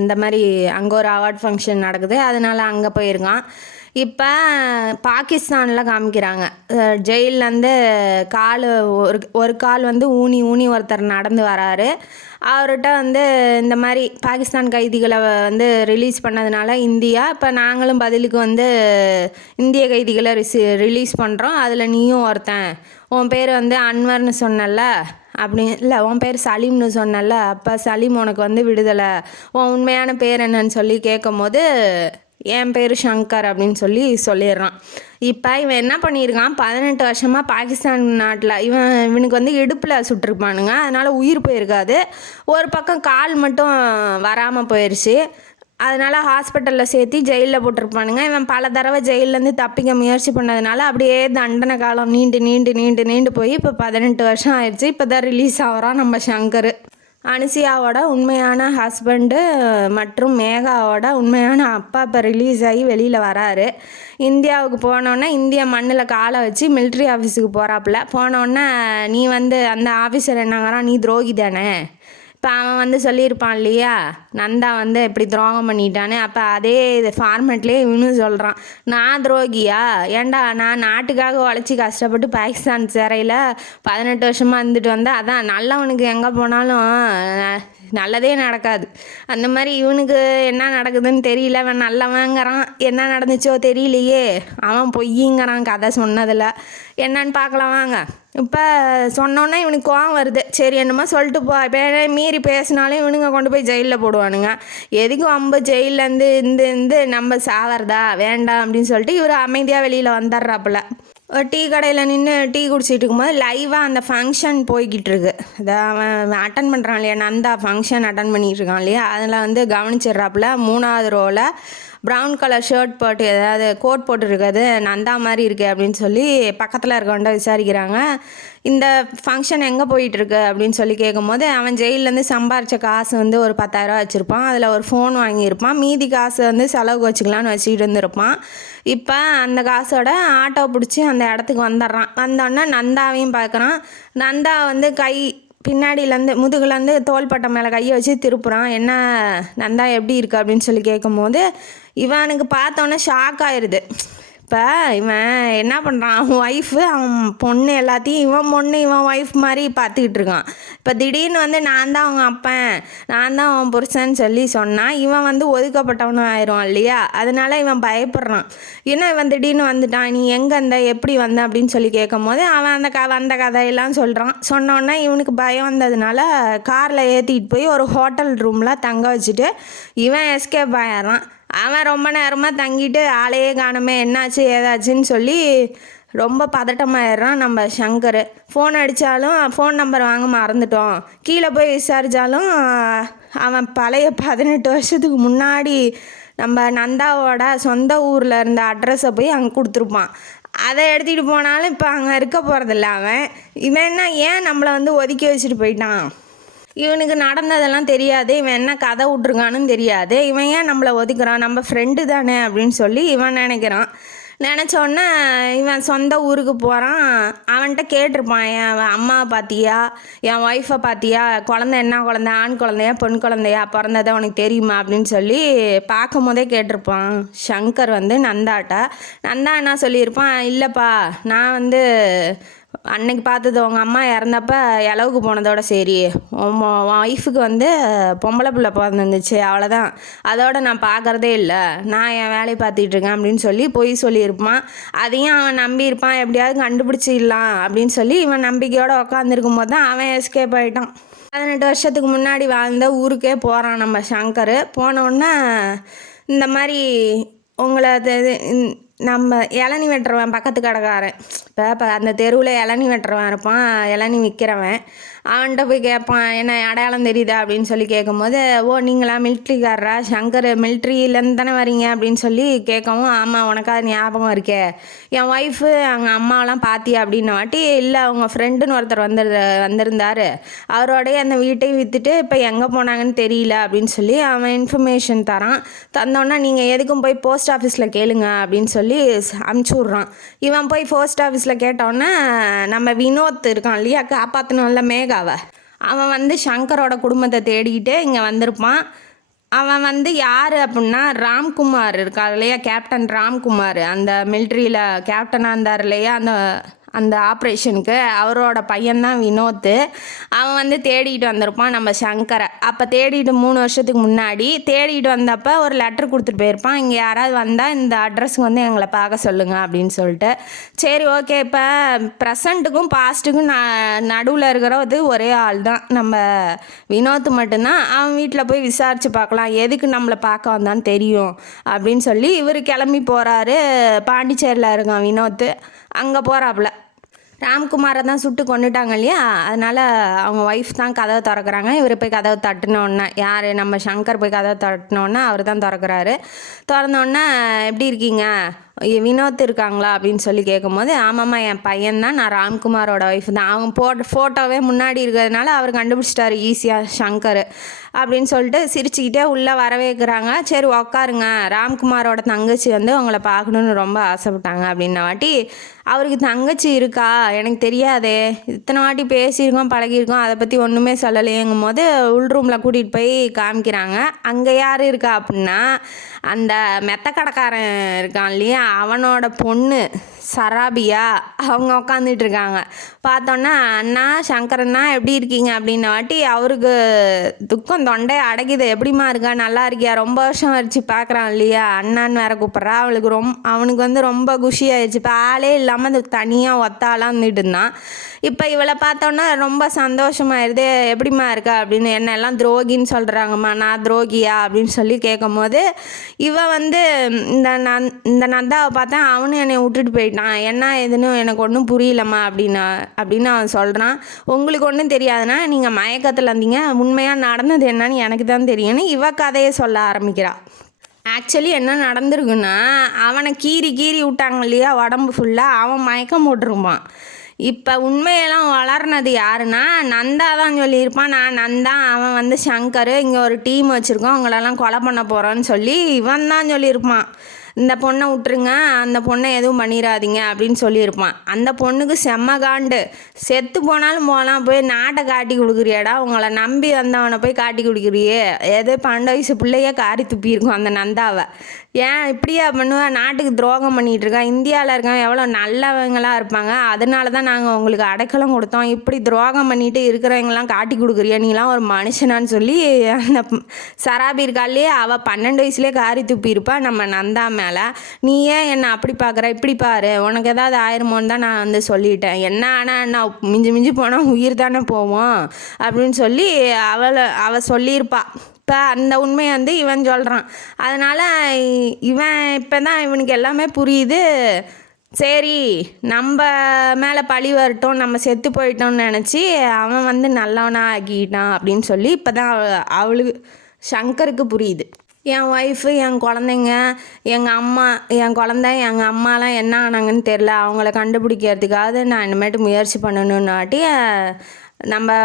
இந்த மாதிரி அங்கே ஒரு அவார்ட் ஃபங்க்ஷன் நடக்குது, அதனால் அங்கே போயிருக்கான். இப்போ பாகிஸ்தானில் காமிக்கிறாங்க. ஜெயிலேருந்து ஒரு கால் வந்து ஊனி ஒருத்தர் நடந்து வராரு. அவர்கிட்ட வந்து இந்த மாதிரி பாகிஸ்தான் கைதிகளை வந்து ரிலீஸ் பண்ணதுனால இந்தியா, இப்போ நாங்களும் பதிலுக்கு வந்து இந்திய கைதிகளை ரிலீஸ் பண்ணுறோம், அதில் நீயும் ஒருத்தன், உன் பேர் வந்து அன்வர்னு சொன்னல, அப்படி இல்லை உன் பேர் சலீம்னு சொன்னல, அப்போ சலீம் உனக்கு வந்து விடுதலை, உன் உண்மையான பேர் என்னன்னு சொல்லி கேட்கும் போது என் பேர் ஷங்கர் அப்படின்னு சொல்லிடுறான். இப்போ இவன் என்ன பண்ணியிருக்கான், 18 வருஷமாக பாகிஸ்தான் நாட்டில் இவனுக்கு வந்து இடுப்பில் சுட்டிருப்பானுங்க, அதனால் உயிர் போயிருக்காது. ஒரு பக்கம் கால் மட்டும் வராமல் போயிடுச்சு. அதனால் ஹாஸ்பிட்டலில் சேர்த்து ஜெயிலில் போட்டிருப்பானுங்க. இவன் பல தடவை ஜெயிலேருந்து தப்பிக்க முயற்சி பண்ணதுனால அப்படியே தண்டனை காலம் நீண்டு போய் இப்போ 18 வருஷம் ஆயிடுச்சு. இப்போ தான் ரிலீஸ் ஆகிறான் நம்ம ஷங்கர். அனுசியாவோட உண்மையான ஹஸ்பண்டு மற்றும் மேகாவோட உண்மையான அப்பா இப்போ ரிலீஸ் ஆகி வெளியில் வராரு. இந்தியாவுக்கு போனோன்னே இந்திய மண்ணில் காலை வச்சு மிலிட்ரி ஆஃபீஸுக்கு போகிறாப்புல. போனோடனே நீ வந்து அந்த ஆஃபீஸர் என்னங்கிறான், நீ துரோகி தானே. இப்போ அவன் வந்து சொல்லியிருப்பான் இல்லையா, நந்தா வந்து எப்படி துரோகம் பண்ணிட்டானே. அப்போ அதே இது ஃபார்மேட்லேயே இவனும் சொல்கிறான், நான் துரோகியா, ஏண்டா நான் நாட்டுக்காக உழைச்சி கஷ்டப்பட்டு பாகிஸ்தான் சிறையில் 18 வருஷமாக இருந்துட்டு வந்தேன், அதான் நல்லவனுக்கு எங்கே போனாலும் நல்லதே நடக்காது. அந்த மாதிரி இவனுக்கு என்ன நடக்குதுன்னு தெரியல. அவன் நல்லவங்கிறான், என்ன நடந்துச்சோ தெரியலையே, அவன் பொய்யுங்கிறான் கதை சொன்னதில். என்னன்னு பார்க்கலாம் வாங்க. இப்போ சொன்னோன்னே இவனுக்கு கோவம் வருது. சரி என்னமோ சொல்லிட்டு போ, இப்போ மீறி பேசினாலும் இவனுங்க கொண்டு போய் ஜெயிலில் போடுவானுங்க. எதுக்கு வம்பு ஜெயிலேருந்து இருந்து நம்ம சாவறதா வேண்டாம் அப்படின்னு சொல்லிட்டு இவர் அமைதியாக வெளியில் வந்துடுறாப்புல. ஒரு டீ கடையில் நின்று டீ குடிச்சிட்டு இருக்கும்போது லைவாக அந்த ஃபங்க்ஷன் போய்கிட்டு இருக்கு. அதை அவன் அட்டன் பண்ணுறான் இல்லையா, நந்தா ஃபங்க்ஷன் அட்டன் பண்ணிகிட்டு இருக்கான் இல்லையா, அதில் வந்து கவனிச்சிட்றாப்புல. 3வது ரோவில் ப்ரௌன் கலர் ஷர்ட் போட்டு ஏதாவது கோட் போட்டுருக்காது நந்தா மாதிரி இருக்குது அப்படின்னு சொல்லி பக்கத்தில் இருக்கவன்ட்ட விசாரிக்கிறாங்க. இந்த ஃபங்க்ஷன் எங்கே போயிட்டுருக்கு அப்படின்னு சொல்லி கேட்கும்போது, அவன் ஜெயிலேருந்து சம்பாரித்த காசு வந்து ஒரு 10,000 வச்சுருப்பான். அதில் ஒரு ஃபோன் வாங்கியிருப்பான். மீதி காசு வந்து செலவுக்கு வச்சுக்கலான்னு வச்சுக்கிட்டு இருந்திருப்பான். இப்போ அந்த காசோட ஆட்டோ பிடிச்சி அந்த இடத்துக்கு வந்துடுறான். வந்தோடனே நந்தாவையும் பார்க்குறான். நந்தா வந்து பின்னாடியிலேருந்து முதுகுலேருந்து தோள்பட்டை மேலே கையை வச்சு திருப்புறான். என்ன நந்தா எப்படி இருக்கு அப்படின்னு சொல்லி கேட்கும்போது இவனுக்கு பார்த்தோன்னே ஷாக் ஆயிடுது. இப்போ இவன் என்ன பண்ணுறான், அவன் ஒய்ஃபு அவன் பொண்ணு எல்லாத்தையும் இவன் ஒய்ஃப் மாதிரி பார்த்துக்கிட்டு இருக்கான். இப்போ திடீர்னு வந்து நான் தான் அவங்க அப்பன், நான் தான் அவன் புருஷன்னு சொல்லி சொன்னான். இவன் வந்து ஒதுக்கப்பட்டவனும் ஆயிடுவான் இல்லையா, அதனால இவன் பயப்படுறான். ஏன்னா இவன் திடீர்னு வந்துட்டான், நீ எங்கே இருந்த எப்படி வந்த அப்படின்னு சொல்லி கேட்கும் போது அவன் அந்த கதையெல்லாம் சொல்கிறான். சொன்னோன்னே இவனுக்கு பயம் வந்ததுனால காரில் ஏற்றிக்கிட்டு போய் ஒரு ஹோட்டல் ரூமில் தங்க வச்சுட்டு இவன் எஸ்கேப் ஆயிடுறான். அவன் ரொம்ப நேரமாக தங்கிட்டு ஆளையே காணுமே, என்னாச்சு ஏதாச்சுன்னு சொல்லி ரொம்ப பதட்டமாயிடுறான் நம்ம ஷங்கர். ஃபோன் அடித்தாலும் ஃபோன் நம்பர் வாங்க மறந்துட்டோம், கீழே போய் விசாரித்தாலும் அவன் பழைய 18 வருஷத்துக்கு முன்னாடி நம்ம நந்தாவோட சொந்த ஊரில் இருந்த அட்ரஸை போய் அங்கே கொடுத்துருப்பான். அதை எடுத்துகிட்டு போனாலும் இப்போ அங்கே இருக்க போகிறதில்ல அவன். இவன் என்ன ஏன் நம்மளை வந்து ஒதுக்கி வச்சுட்டு போயிட்டான், இவனுக்கு நடந்ததெல்லாம் தெரியாது, இவன் என்ன கதை விட்ருக்கான்னு தெரியாது, இவன் ஏன் நம்மளை ஒதுக்குறான், நம்ம ஃப்ரெண்டு தானே அப்படின்னு சொல்லி இவன் நினைக்கிறான். நினச்சோன்னே இவன் சொந்த ஊருக்கு போகிறான். அவன்கிட்ட கேட்டிருப்பான், என் அம்மாவை பார்த்தியா, என் ஒய்ஃபை பார்த்தியா, குழந்த என்ன குழந்த, ஆண் குழந்தையா பெண் குழந்தையா பிறந்ததை உனக்கு தெரியுமா அப்படின்னு சொல்லி பார்க்கும் போதே கேட்டிருப்பான் சங்கர் வந்து நந்தாட்ட. நந்தா என்ன சொல்லியிருப்பான், இல்லைப்பா நான் வந்து அன்னைக்கு பார்த்தது உங்கள் அம்மா இறந்தப்ப இளவுக்கு போனதோட சரி, உன் ஒய்ஃபுக்கு வந்து பொம்பளை பிள்ளை பிறந்துருந்துச்சு அவ்வளோதான், அதோட நான் பார்க்குறதே இல்லை, நான் என் வேலையை பார்த்துட்டு இருக்கேன் அப்படின்னு சொல்லி பொய் சொல்லியிருப்பான். அதையும் அவன் நம்பியிருப்பான், எப்படியாவது கண்டுபிடிச்சிடலாம் அப்படின்னு சொல்லி இவன் நம்பிக்கையோடு உட்காந்துருக்கும் போது தான் அவன் எஸ்கேப் ஆகிட்டான். 18 வருஷத்துக்கு முன்னாடி வாழ்ந்த ஊருக்கே போகிறான் நம்ம சங்கர். போனோடனே இந்த மாதிரி உங்களை நம்ம இளநி வெட்டுறவன் பக்கத்து கடைக்காரன், இப்போ அந்த தெருவில் இளநி வெட்டுறவன் இருப்பான், இளநி விற்கிறவன், அவன்கிட்ட போய் கேட்பான், என்ன அடையாளம் தெரியுதா அப்படின்னு சொல்லி கேட்கும்போது, ஓ நீங்களா மிலிட்ரிக்காரரா, சங்கர் மிலிட்ரியிலேருந்து தானே வரீங்க அப்படின்னு சொல்லி கேட்கவும், ஆமாம் உனக்காக ஞாபகம் இருக்கே, என் ஒய்ஃபு அவங்க அம்மாவெலாம் பார்த்தியா அப்படின்ன வாட்டி, இல்லை அவங்க ஃப்ரெண்டுன்னு ஒருத்தர் வந்திருந்தார், அவரோடைய அந்த வீட்டையும் விற்றுட்டு இப்போ எங்கே போனாங்கன்னு தெரியல அப்படின்னு சொல்லி அவன் இன்ஃபர்மேஷன் தரான். தந்தோன்னா நீங்கள் எதுக்கும் போய் போஸ்ட் ஆஃபீஸில் கேளுங்க அப்படின்னு சொல்லி அமுச்சு விட்றான். இவன் போய் போஸ்ட் ஆஃபீஸில் கேட்டோன்னே நம்ம வினோத் இருக்கான் இல்லையா, காப்பாற்றணும்ல மேகாவை, அவன் வந்து சங்கரோட குடும்பத்தை தேடிக்கிட்டு இங்கே வந்திருப்பான். அவன் வந்து யார் அப்படின்னா ராம்குமார் இருக்கார் இல்லையா, கேப்டன் ராம்குமார், அந்த மிலிட்ரியில் கேப்டனாக இருந்தார் இல்லையா அந்த ஆப்ரேஷனுக்கு, அவரோட பையன்தான் வினோத்து. அவன் வந்து தேடிட்டு வந்திருப்பான் நம்ம சங்கரை. அப்போ தேடிட்டு 3 வருஷத்துக்கு முன்னாடி தேடிட்டு வந்தப்போ ஒரு லெட்டர் கொடுத்துட்டு போயிருப்பான், இங்கே யாராவது வந்தால் இந்த அட்ரஸுக்கு வந்து எங்களை பார்க்க சொல்லுங்கள் அப்படின்னு சொல்லிட்டு. சரி ஓகே, இப்போ ப்ரெசண்ட்டுக்கும் பாஸ்ட்டுக்கும் நடுவில் இருக்கிறது ஒரே ஆள் தான் நம்ம வினோத்து மட்டும்தான். அவன் வீட்டில் போய் விசாரித்து பார்க்கலாம், எதுக்கு நம்மளை பார்க்க வந்தான்னு தெரியும் அப்படின்னு சொல்லி இவர் கிளம்பி போகிறாரு. பாண்டிச்சேரியில் இருக்கான் வினோத்து, அங்கே போகிறாப்புல. ராம்குமாரை தான் சுட்டு கொண்டுட்டாங்க இல்லையா, அதனால் அவங்க ஒய்ஃப் தான் கதவை திறக்கிறாங்க. இவர் போய் கதவை தட்டினோடனே, யார் நம்ம சங்கர் போய் கதவை தட்டினோடனே அவர் தான் திறக்கிறாரு. திறந்தோடனே எப்படி இருக்கீங்க, வினோத் இருக்காங்களா அப்படின்னு சொல்லி கேட்கும்போது, ஆமாம்மா என் பையன்தான், நான் ராம்குமாரோட ஒய்ஃப் தான், அவங்க ஃபோட்டோவே முன்னாடி இருக்கிறதுனால அவர் கண்டுபிடிச்சிட்டாரு ஈஸியாக சங்கர் அப்படின்னு சொல்லிட்டு சிரிச்சுக்கிட்டே உள்ளே வரவேற்கிறாங்க. சரி உக்காருங்க, ராம்குமாரோட தங்கச்சி வந்து உங்களை பார்க்கணுன்னு ரொம்ப ஆசைப்பட்டாங்க அப்படின்ன வாட்டி, அவருக்கு தங்கச்சி இருக்கா எனக்கு தெரியாதே, இத்தனை வாட்டி பேசியிருக்கோம் பழகியிருக்கோம், அதை பற்றி ஒன்றுமே சொல்லலையேங்கும் போது உள் ரூமில் கூட்டிகிட்டு போய் காமிக்கிறாங்க. அங்கே யார் இருக்கா அப்படின்னா அந்த மெத்த கடைக்காரன் இருக்கான் இல்லையா, அவனோட பொண்ணு சராபியா, அவங்க உக்காந்துட்டு இருக்காங்க. பார்த்தோன்னா, அண்ணா சங்கரண்ணா எப்படி இருக்கீங்க அப்படின்ன வாட்டி அவருக்கு துக்கம் தொண்டையை அடைக்குது. எப்படிமா இருக்கா, நல்லா இருக்கியா, ரொம்ப வருஷம் வச்சு பார்க்குறான் இல்லையா, அண்ணான்னு வேற கூப்பிட்றா. அவனுக்கு வந்து ரொம்ப குஷி ஆயிடுச்சு. இப்போ ஆளே இல்லாமல் அது தனியாக ஒத்தாலாம் வந்துட்டு இருந்தான். இப்போ இவளை பார்த்தோன்னா ரொம்ப சந்தோஷமாயிருது. எப்படிமா இருக்கா அப்படின்னு, என்ன எல்லாம் துரோகின்னு சொல்கிறாங்கம்மா, நான் துரோகியா அப்படின்னு சொல்லி கேட்கும் போது, இவன் வந்து இந்த நந்தாவை பார்த்தேன், அவனு என்னை விட்டுட்டு போயிட்டான், என்ன ஏதுன்னு எனக்கு ஒன்றும் புரியலம்மா அப்படின்னு அவன் சொல்கிறான். உங்களுக்கு ஒன்றும் தெரியாதுன்னா நீங்கள் மயக்கத்தில் இருந்தீங்க, உண்மையாக நடந்தது என்னன்னு எனக்கு தான் தெரியும்னு இவ கதையை சொல்ல ஆரம்பிக்கிறாள். ஆக்சுவலி என்ன நடந்திருக்குன்னா, அவனை கீறி விட்டாங்க இல்லையா உடம்பு ஃபுல்லாக, அவன் மயக்கம் போட்டிருப்பான். இப்போ உண்மையெல்லாம் வளர்னது யாருன்னா நந்தா தான் சொல்லியிருப்பான், நான் நந்தா, அவன் வந்து சங்கர், இங்கே ஒரு டீம் வச்சுருக்கோம், அவங்களெல்லாம் கொலை பண்ண போகிறோன்னு சொல்லி இவன் தான் சொல்லியிருப்பான். இந்த பொண்ணை விட்டுருங்க, அந்த பொண்ணை எதுவும் பண்ணிடாதீங்க அப்படின்னு சொல்லியிருப்பான். அந்த பொண்ணுக்கு செம்ம காண்டு, செத்து போனாலும் போகலாம், போய் நாட்டை காட்டி கொடுக்குறியாடா, உங்களை நம்பி வந்தவனை போய் காட்டி கொடுக்குறியே, ஏதோ 12 வயசு பிள்ளையே காரி துப்பியிருக்கும் அந்த நந்தாவை. ஏன் இப்படியா பண்ணுவேன், நாட்டுக்கு துரோகம் பண்ணிகிட்டு இருக்கா, இந்தியாவில் இருக்கவன் எவ்வளோ நல்லவங்களாக இருப்பாங்க, அதனால தான் நாங்கள் உங்களுக்கு அடைக்கலம் கொடுத்தோம், இப்படி துரோகம் பண்ணிட்டு இருக்கிறவங்களாம் காட்டி கொடுக்குறியா, நீலாம் ஒரு மனுஷனான்னு சொல்லி அந்த சராபி இருக்காலே, அவள் 12 வயசுலேயே காரி துப்பியிருப்பா நம்ம நந்தா மேலே. நீ ஏன் என்னை அப்படி பார்க்குற, இப்படி பாரு, உனக்கு ஏதாவது ஆயிருமோன்னு தான் நான் வந்து சொல்லிட்டேன், என்ன ஆனால் நான் மிஞ்சி போனால் உயிர் தானே போவோம் அப்படின்னு சொல்லி அவள் சொல்லியிருப்பா. இப்போ அந்த உண்மையை வந்து இவன் சொல்கிறான். அதனால் இவன் இப்போ தான் இவனுக்கு எல்லாமே புரியுது. சரி நம்ம மேலே பழி வரட்டும், நம்ம செத்து போயிட்டோம்னு நினச்சி அவன் வந்து நல்லவனாக ஆக்கிட்டான் அப்படின்னு சொல்லி இப்போ தான் அவளுக்கு சங்கருக்கு புரியுது. என் ஒய்ஃபு, என் குழந்தைங்க, எங்கள் அம்மா, என் குழந்தை, எங்கள் அம்மாலாம் என்ன ஆனாங்கன்னு தெரில, அவங்கள கண்டுபிடிக்கிறதுக்காக நான் இனிமேட்டு முயற்சி பண்ணணுன்னாட்டி நம்ம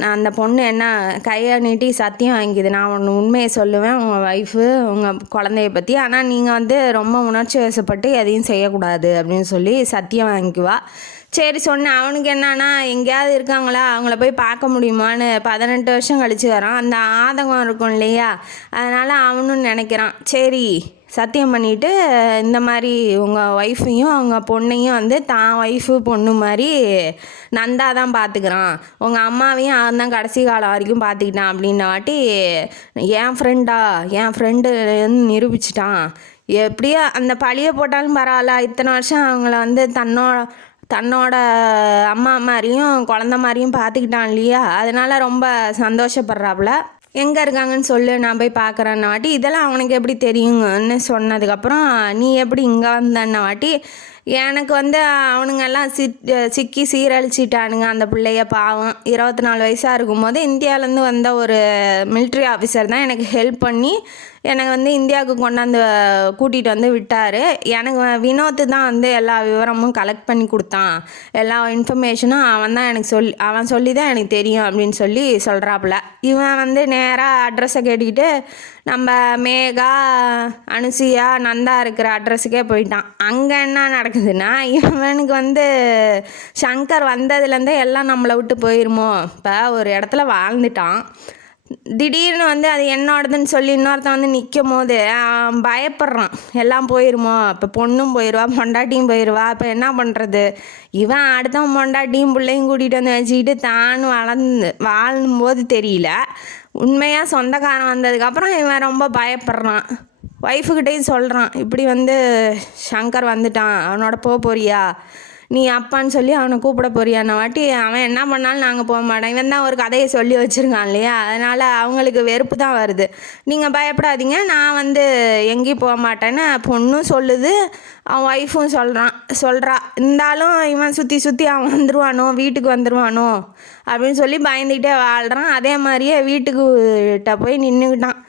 நான் அந்த பொண்ணு என்ன கையை நீட்டி சத்தியம் வாங்கிக்குது, நான் ஒன்று உண்மையை சொல்லுவேன் உங்கள் ஒய்ஃபு உங்கள் குழந்தைய பற்றி, ஆனால் நீங்கள் வந்து ரொம்ப உணர்ச்சி வசப்பட்டு எதையும் செய்யக்கூடாது அப்படின்னு சொல்லி சத்தியம் வாங்கிக்குவா. சரி சொன்னேன். அவனுக்கு என்னன்னா எங்கேயாவது இருக்காங்களா அவங்கள போய் பார்க்க முடியுமான்னு 18 வருஷம் கழிச்சு வரான். அந்த ஆதங்கம் இருக்கும் இல்லையா, அதனால் அவனும் நினைக்கிறான் சரி சத்தியம் பண்ணிவிட்டு இந்த மாதிரி உங்கள் ஒய்ஃபையும் அவங்க பொண்ணையும் வந்து தான் ஒய்ஃபு பொண்ணு மாதிரி நந்தா தான் பார்த்துக்கிறான், உங்கள் அம்மாவையும் அவன் தான் கடைசி காலம் வரைக்கும் பார்த்துக்கிட்டான் அப்படின்ன வாட்டி என் ஃப்ரெண்டு நிரூபிச்சிட்டான். எப்படியோ அந்த பழியை போட்டாலும் பரவாயில்ல, இத்தனை வருஷம் அவங்கள வந்து தன்னோட அம்மா மாதிரியும் குழந்த மாதிரியும் பார்த்துக்கிட்டான் இல்லையா, அதனால் ரொம்ப சந்தோஷப்படுறாப்புல. எங்கே இருக்காங்கன்னு சொல்லு, நான் போய் பார்க்குறேன்ன வாட்டி இதெல்லாம் அவனுக்கு எப்படி தெரியுங்கன்னு சொன்னதுக்கப்புறம் நீ எப்படி இங்கே வந்தன்ன வாட்டி எனக்கு வந்து அவனுங்கெல்லாம் சிக்கி சீரழிச்சிட்டானுங்க அந்த பிள்ளைய. பாவம் 24 வயசாக இருக்கும்போது இந்தியாவிலேருந்து வந்த ஒரு மிலிட்ரி ஆஃபீஸர் தான் எனக்கு ஹெல்ப் பண்ணி எனக்கு வந்து இந்தியாவுக்கு கொண்டாந்து கூட்டிகிட்டு வந்து விட்டார். எனக்கு வினோத்து தான் வந்து எல்லா விவரமும் கலெக்ட் பண்ணி கொடுத்தான், எல்லா இன்ஃபர்மேஷனும் அவன் சொல்லி தான் எனக்கு தெரியும் அப்படின்னு சொல்லி சொல்கிறாப்புல. இவன் வந்து நேராக அட்ரஸை கேட்டுக்கிட்டு நம்ம மேகா அனுசியா நந்தா இருக்கிற அட்ரஸுக்கே போயிட்டான். அங்கே என்ன நடக்குதுன்னா இவனுக்கு வந்து சங்கர் வந்ததுலேருந்தே எல்லாம் நம்மளை விட்டு போயிருமோ, இப்போ ஒரு இடத்துல வாழ்ந்துட்டான், திடீர்னு வந்து அது என்னோடதுன்னு சொல்லி இன்னொருத்தன் வந்து நிற்கும் போது பயப்படுறான் எல்லாம் போயிடுமோ, இப்போ பொண்ணும் போயிடுவா பொண்டாட்டியும் போயிடுவா, இப்போ என்ன பண்ணுறது. இவன் அடுத்தவன் பொண்டாட்டியும் பிள்ளையும் கூட்டிகிட்டு வந்து வச்சுக்கிட்டு தான் வாழும்போது தெரியல, உண்மையாக சொந்தக்காரன் வந்ததுக்கப்புறம் இவன் ரொம்ப பயப்படுறான். ஒய்ஃபுக்கிட்டையும் சொல்கிறான் இப்படி வந்து சங்கர் வந்துட்டான், அவனோட போறியா நீ அப்பான்னு சொல்லி அவனை கூப்பிட போறியான்ன வாட்டி அவன் என்ன பண்ணாலும் நாங்கள் போக மாட்டோம். இவன் தான் ஒரு கதையை சொல்லி வச்சுருக்கான் இல்லையா, அதனால் அவங்களுக்கு வெறுப்பு தான் வருது. நீங்கள் பயப்படாதீங்க, நான் வந்து எங்கேயும் போக மாட்டேன்னு பொண்ணும் சொல்லுது, அவன் ஒய்ஃபும் சொல்கிறா. இருந்தாலும் இவன் சுற்றி அவன் வீட்டுக்கு வந்துடுவானோ அப்படின்னு சொல்லி பயந்துக்கிட்டே வாழ்கிறான். அதே மாதிரியே வீட்டுக்கிட்ட போய் நின்றுக்கிட்டான்.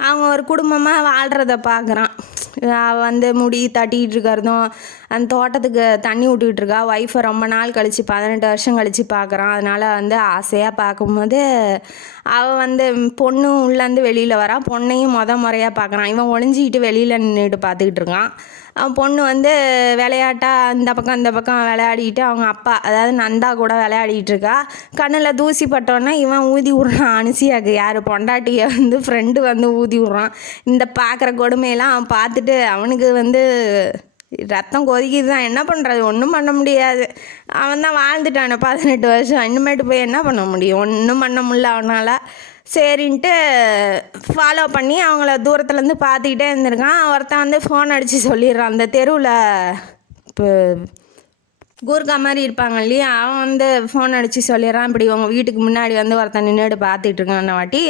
அவங்க ஒரு குடும்பமாக வாழ்கிறத பார்க்குறான். வந்து முடி தட்டிகிட்டு இருக்கிறதும் அந்த தோட்டத்துக்கு தண்ணி விட்டுக்கிட்டு இருக்கா. ஒய்ஃபை ரொம்ப நாள் கழித்து 18 வருஷம் கழித்து பார்க்குறான். அதனால் வந்து ஆசையாக பார்க்கும்போது அவள் வந்து பொண்ணு உள்ளேருந்து வெளியில் வரா. பொண்ணையும் முறையாக பார்க்குறான். இவன் ஒளிஞ்சிக்கிட்டு வெளியில் நின்றுட்டு பார்த்துக்கிட்டு இருக்கான். அவன் பொண்ணு வந்து விளையாட்டாக இந்த பக்கம் விளையாடிக்கிட்டு அவங்க அப்பா அதாவது நந்தா கூட விளையாடிக்கிட்டு இருக்கா. கண்ணில் தூசி பட்டோன்னே இவன் ஊதி விட்றான் அனுசியாவுக்கு, யார் பொண்டாட்டியை வந்து ஃப்ரெண்டு வந்து ஊதி விட்றான். இந்த பார்க்குற கொடுமையெல்லாம் அவன் பார்த்துட்டு அவனுக்கு வந்து ரத்தம் கொதிக்குது தான். என்ன பண்ணுறது, ஒன்றும் பண்ண முடியாது. அவன் தான் வாழ்ந்துட்டானே 18 வருஷம், இன்னுமேட்டு போய் என்ன பண்ண முடியும், ஒன்றும் பண்ண முடியல அவனால். சரின்ட்டு ஃபாலோ பண்ணி அவங்கள தூரத்துலேருந்து பார்த்துக்கிட்டே இருந்திருக்கான். ஒருத்தன் வந்து ஃபோன் அடித்து சொல்லிடுறான். அந்த தெருவில் இப்போ கூர்க்கா மாதிரி இருப்பாங்க இல்லையா, அவன் வந்து ஃபோன் அடித்து சொல்லிடுறான் இப்படி உங்கள் வீட்டுக்கு முன்னாடி வந்து ஒருத்தன் நின்றுட்டு பார்த்துட்டு இருக்கான் வாட்டி.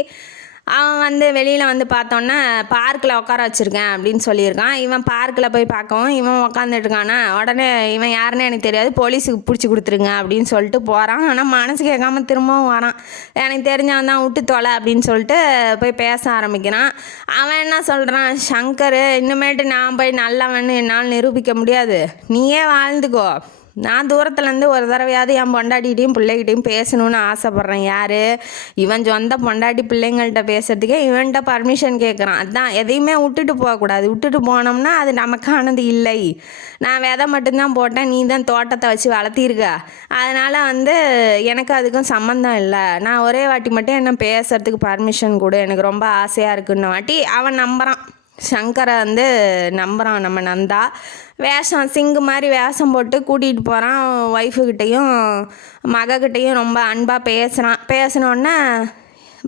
அவன் வந்து வெளியில் வந்து பார்த்தோன்னே பார்க்கில் உட்கார வச்சுருக்கேன் அப்படின்னு சொல்லியிருக்கான். இவன் பார்க்கில் போய் பார்க்கவும் இவன் உட்காந்துட்டுருக்கானா, உடனே இவன் யாருன்னு எனக்கு தெரியாது, போலீஸுக்கு பிடிச்சி கொடுத்துருங்க அப்படின்னு சொல்லிட்டு போகிறான். ஆனால் மனசு கேட்காம திரும்பவும் வரான். எனக்கு தெரிஞ்சவன் தான் விட்டு தொலை அப்படின்னு சொல்லிட்டு போய் பேச ஆரம்பிக்கிறான். அவன் என்ன சொல்கிறான், சங்கர் இன்னுமேட்டு நான் போய் நல்லவன்னு என்னால் நிரூபிக்க முடியாது, நீயே வாழ்ந்துக்கோ, நான் தூரத்துலேருந்து ஒரு தடவையாவது என் பொண்டாட்டிகிட்டையும் பிள்ளைகிட்டையும் பேசணுன்னு ஆசைப்பட்றேன். யார் இவன் சொந்த பொண்டாட்டி பிள்ளைங்கள்ட்ட பேசுறதுக்கே இவன்கிட்ட பர்மிஷன் கேட்குறான். அதுதான் எதையுமே விட்டுட்டு போகக்கூடாது, விட்டுட்டு போனோம்னா அது நமக்கானது இல்லை. நான் விதை மட்டும்தான் போட்டேன், நீ தான் தோட்டத்தை வச்சு வளர்த்திருக்க, அதனால் வந்து எனக்கு அதுக்கும் சம்மந்தம் இல்லை, நான் ஒரே வாட்டி மட்டும் என்ன பேசுறதுக்கு பர்மிஷன் கொடு, எனக்கு ரொம்ப ஆசையாக இருக்குன்னு வாட்டி அவன் நம்புகிறான். சங்கரை வந்து நம்புகிறான் நம்ம நந்தா. வேஷம் சிங்கு மாதிரி வேஷம் போட்டு கூட்டிகிட்டு போகிறான். ஒய்ஃபுக்கிட்டையும் மகக்கிட்டையும் ரொம்ப அன்பாக பேசினோடனே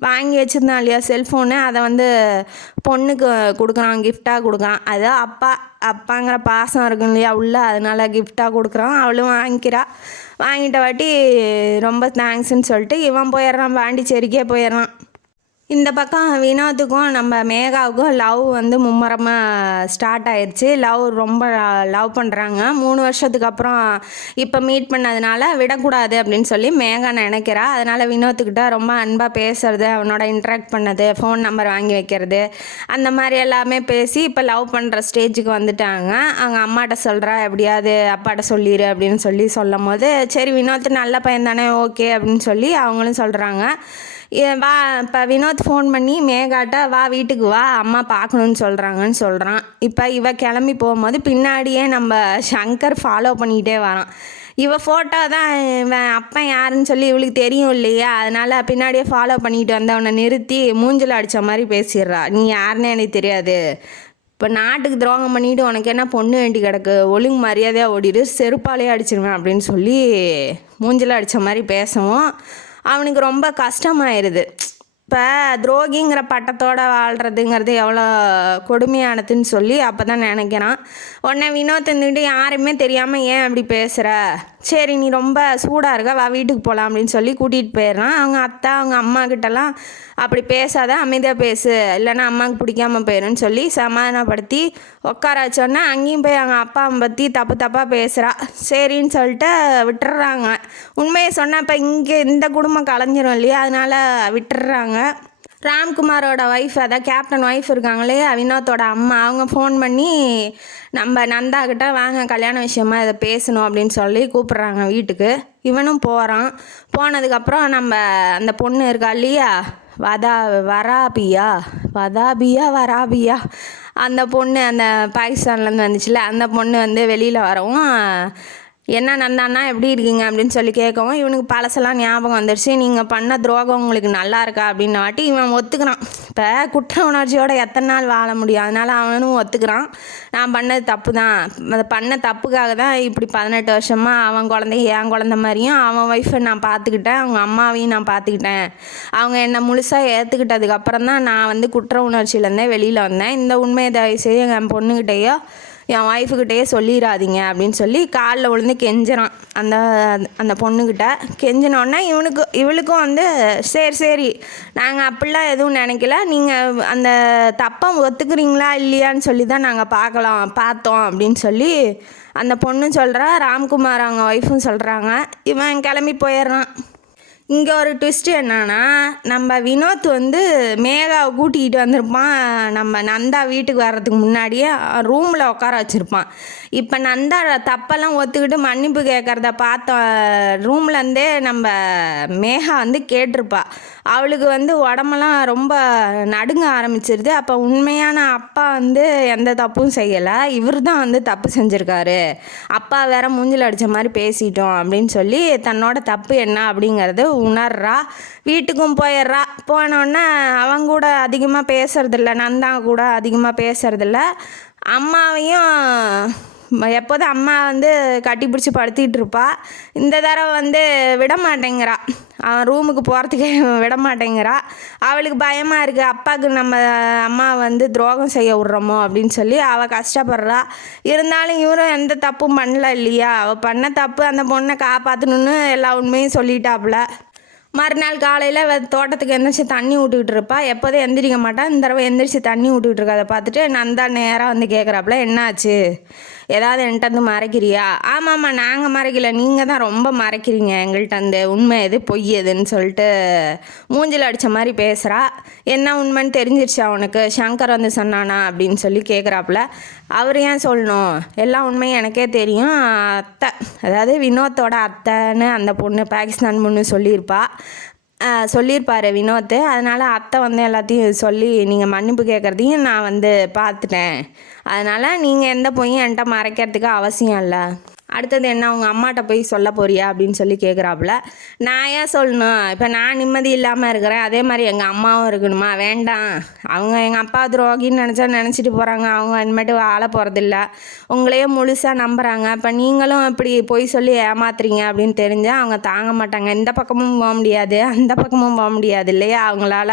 வாங்கி வச்சுருந்தான் இல்லையா செல்ஃபோனு, அதை வந்து பொண்ணுக்கு கொடுக்குறான், கிஃப்டாக கொடுக்குறான். அது அப்பாங்கிற பாசம் இருக்கும் இல்லையா உள்ள, அதனால் கிஃப்டாக கொடுக்குறான். அவளும் வாங்கிட்ட வாட்டி ரொம்ப தேங்க்ஸ்ன்னு சொல்லிட்டு இவன் போயிடுறான், பாண்டிச்சேரிக்கே போயிடுறான். இந்த பக்கம் வினோத்துக்கும் நம்ம மேகாவுக்கும் லவ் வந்து மும்முரமாக ஸ்டார்ட் ஆயிடுச்சு. ரொம்ப லவ் பண்ணுறாங்க. 3 வருஷத்துக்கு அப்புறம் இப்போ மீட் பண்ணதுனால விடக்கூடாது அப்படின்னு சொல்லி மேகா நினைக்கிறா. அதனால் வினோத்துக்கிட்ட ரொம்ப அன்பாக பேசுறது, அவனோட இன்ட்ராக்ட் பண்ணது, ஃபோன் நம்பர் வாங்கி வைக்கிறது, அந்த மாதிரி எல்லாமே பேசி இப்போ லவ் பண்ணுற ஸ்டேஜுக்கு வந்துட்டாங்க. அவங்க அம்மாட்ட சொல்கிறா, எப்படியாவது அப்பாட்ட சொல்லிடு அப்படின்னு சொல்லும் போது, சரி வினோத் நல்ல பையன் தானே, ஓகே அப்படின்னு சொல்லி அவங்களும் சொல்கிறாங்க. வா இப்போ வினோத் ஃபோன் பண்ணி மேகாட்ட, வா வீட்டுக்கு வா, அம்மா பார்க்கணுன்னு சொல்கிறாங்கன்னு சொல்கிறான். இப்போ இவ கிளம்பி போகும்போது பின்னாடியே நம்ம சங்கர் ஃபாலோ பண்ணிக்கிட்டே வரான். இவ ஃபோட்டோ தான் இவன் அப்பன் யாருன்னு சொல்லி இவளுக்கு தெரியும் இல்லையா, அதனால் பின்னாடியே ஃபாலோ பண்ணிக்கிட்டு வந்தவனை நிறுத்தி மூஞ்சில் அடித்த மாதிரி பேசிடுறா. நீ யாருன்னே எனக்கு தெரியாது, இப்போ நாட்டுக்கு துரோகம் பண்ணிவிட்டு உனக்கு என்ன பொண்ணு வேண்டி கிடக்கு, ஒழுங்கு மரியாதையாக ஓடிடு, செருப்பாலேயே அடிச்சிருவேன் அப்படின்னு சொல்லி மூஞ்சில் அடித்த மாதிரி பேசவும் அவனுக்கு ரொம்ப கஷ்டமாயிருது. இப்போ துரோகிங்கிற பட்டத்தோடு வாழ்கிறதுங்கிறது எவ்வளோ கொடுமையானதுன்னு சொல்லி அப்போ தான் நினைக்கிறான். உடனே வினோத் இருந்துக்கிட்டு, யாருமே தெரியாமல் ஏன் அப்படி பேசுகிற, சரி நீ ரொம்ப சூடாக இருக்க, வா வீட்டுக்கு போகலாம் அப்படின்னு சொல்லி கூட்டிகிட்டு போயிடுறான். அவங்க அத்தை அவங்க அம்மா கிட்டலாம், அப்படி பேசாத, அமைதியாக பேசு, இல்லைன்னா அம்மாவுக்கு பிடிக்காமல் போயிடுன்னு சொல்லி சமாதானப்படுத்தி உட்கார வச்சோன்னே அங்கேயும் போய் அவங்க அப்பாவை பற்றி தப்பாக பேசுகிறா. சரின்னு சொல்லிட்டு விட்டுறாங்க. உண்மையை சொன்னால் இப்போ இங்கே இந்த குடும்பம் கலைஞ்சிரும் இல்லையா, அதனால் விட்டுறாங்க. ராம்குமாரோட ஒய்ஃப், அதான் கேப்டன் ஒய்ஃப் இருக்காங்களே வினோத்தோட அம்மா, அவங்க ஃபோன் பண்ணி நம்ம நந்தா கிட்ட, வாங்க கல்யாண விஷயமா இதை பேசணும் அப்படின்னு சொல்லி கூப்பிட்றாங்க வீட்டுக்கு. இவனும் போகிறான். போனதுக்கப்புறம் நம்ம அந்த பொண்ணு இருக்கா இல்லையா, வராபியா அந்த பொண்ணு, அந்த பாகிஸ்தான்லேருந்து வந்துச்சுல, அந்த பொண்ணு வந்து வெளியில் வரவும், என்ன நந்தாண்ணா எப்படி இருக்கீங்க அப்படின்னு சொல்லி கேட்கவும் இவனுக்கு பழசெல்லாம் ஞாபகம் வந்துடுச்சு. நீங்கள் பண்ண துரோகம் உங்களுக்கு நல்லா இருக்கா அப்படின்னு வாட்டி இவன் ஒத்துக்கிறான். இப்போ குற்ற உணர்ச்சியோட எத்தனை நாள் வாழ முடியும், அதனால் அவனும் ஒத்துக்கிறான். நான் பண்ணது தப்பு தான், அதை பண்ண தப்புக்காக தான் இப்படி 18 வருஷமாக அவன் குழந்தைய என் குழந்த மாதிரியும் அவன் ஒய்ஃபை நான் பார்த்துக்கிட்டேன், அவங்க அம்மாவையும் நான் பார்த்துக்கிட்டேன். அவங்க என்னை முழுசாக ஏற்றுக்கிட்டதுக்கப்புறம் தான் நான் வந்து குற்ற உணர்ச்சியிலேருந்தே வெளியில் வந்தேன். இந்த உண்மையை தயவு செய்து என் பொண்ணுக்கிட்டேயோ என் ஒய்ஃபுக்கிட்டேயே சொல்லிடாதீங்க அப்படின்னு சொல்லி காலில் விழுந்து கெஞ்சிறான். அந்த பொண்ணுக்கிட்ட கெஞ்சினோடனே இவளுக்கும் வந்து சரி நாங்கள் அப்படிலாம் எதுவும் நினைக்கல, நீங்கள் அந்த தப்பை ஒத்துக்கிறீங்களா இல்லையான்னு சொல்லி தான் நாங்கள் பார்த்தோம் அப்படின்னு சொல்லி அந்த பொண்ணும் சொல்கிறா. ராம்குமார் அவங்க ஒய்ஃபும் சொல்கிறாங்க. இவன் கிளம்பி போயிடுறான். இங்கே ஒரு ட்விஸ்ட்டு என்னன்னா, நம்ம வினோத் வந்து மேகாவை கூட்டிகிட்டு வந்திருப்பான். நம்ம நந்தா வீட்டுக்கு வர்றதுக்கு முன்னாடியே ரூமில் உட்கார வச்சுருப்பான். இப்போ நந்தா தப்பெல்லாம் ஒத்துக்கிட்டு மன்னிப்பு கேட்குறத பார்த்த ரூம்லேருந்தே நம்ம மேகா வந்து கேட்டிருப்பா. அவளுக்கு வந்து உடம்பெல்லாம் ரொம்ப நடுங்க ஆரம்பிச்சிருது. அப்போ உண்மையான அப்பா வந்து எந்த தப்பும் செய்யலை, இவர் தான் வந்து தப்பு செஞ்சுருக்காரு, அப்பா வேற மூஞ்சில் அடித்த மாதிரி பேசிட்டோம் அப்படின்னு சொல்லி தன்னோட தப்பு என்ன அப்படிங்கிறது உணர்றா. வீட்டுக்கும் போயிடுறா. போனோடனே அவங்க கூட அதிகமாக பேசுறதில்ல, நந்தா கூட அதிகமாக பேசுறதில்ல. அம்மாவையும் எப்போதும் அம்மா வந்து கட்டி பிடிச்சி படுத்திகிட்டு இருப்பா. இந்த தடவை வந்து விட மாட்டேங்கிறா, அவன் ரூமுக்கு போகிறதுக்கே விட மாட்டேங்கிறா. அவளுக்கு பயமாக இருக்குது, அப்பாவுக்கு நம்ம அம்மா வந்து துரோகம் செய்ய விட்றோமோ அப்படின்னு சொல்லி அவள் கஷ்டப்படுறா. இருந்தாலும் இவரும் எந்த தப்பும் பண்ணல இல்லையா, அவள் பண்ண தப்பு அந்த பொண்ணை காப்பாற்றணுன்னு எல்லா உண்மையும் சொல்லிட்டாப்புல. மறுநாள் காலையில் தோட்டத்துக்கு எந்திரிச்சு தண்ணி விட்டுக்கிட்டு இருப்பா. எப்போதும் எந்திரிக்க மாட்டான். இந்த தடவை எந்திரிச்சு தண்ணி விட்டுக்கிட்டு இருக்கா. அதை பார்த்துட்டு நந்தா நேராக வந்து கேட்குறாப்புல, என்னாச்சு, ஏதாவது என்கிட்ட வந்து மறைக்கிறியா? ஆமாம்மா, நாங்கள் மறைக்கல, நீங்கள் தான் ரொம்ப மறைக்கிறீங்க எங்கள்கிட்ட அந்த உண்மை எது பொய் எதுன்னு சொல்லிட்டு மூஞ்சில் அடித்த மாதிரி பேசுகிறா. என்ன உண்மைன்னு தெரிஞ்சிருச்சா உனக்கு, சங்கர் வந்து சொன்னானா அப்படின்னு சொல்லி கேட்குறாப்புல. அவர் ஏன் சொல்லணும், எல்லா உண்மையும் எனக்கே தெரியும். அத்தை, அதாவது வினோத்தோட அத்தைன்னு அந்த பொண்ணு, பாகிஸ்தான் பொண்ணு சொல்லியிருப்பார் வினோத். அதனால் அத்தை வந்து எல்லாத்தையும் சொல்லி நீங்கள் மன்னிப்பு கேட்குறதையும் நான் வந்து பார்த்துட்டேன். அதனால் நீங்கள் எந்த பொய்யும் என்கிட்ட மறைக்கிறதுக்கு அவசியம் இல்லை. அடுத்தது என்ன, அவங்க அம்மாட்ட போய் சொல்ல போறியா அப்படின்னு சொல்லி கேட்குறாப்புல. நான் ஏன் சொல்லணும், இப்போ நான் நிம்மதி இல்லாமல் இருக்கிறேன், அதே மாதிரி எங்கள் அம்மாவும் இருக்கணுமா? வேண்டாம், அவங்க எங்கள் அப்பா துரோகின்னு நினச்சிட்டு போகிறாங்க, அவங்க இனிமேட்டு வாழ போகிறதில்ல, உங்களையே முழுசாக நம்புகிறாங்க. இப்போ நீங்களும் இப்படி பொய் சொல்லி ஏமாத்துறீங்க அப்படின்னு தெரிஞ்சால் அவங்க தாங்க மாட்டாங்க. இந்த பக்கமும் போக முடியாது, அந்த பக்கமும் போக முடியாது இல்லையா அவங்களால.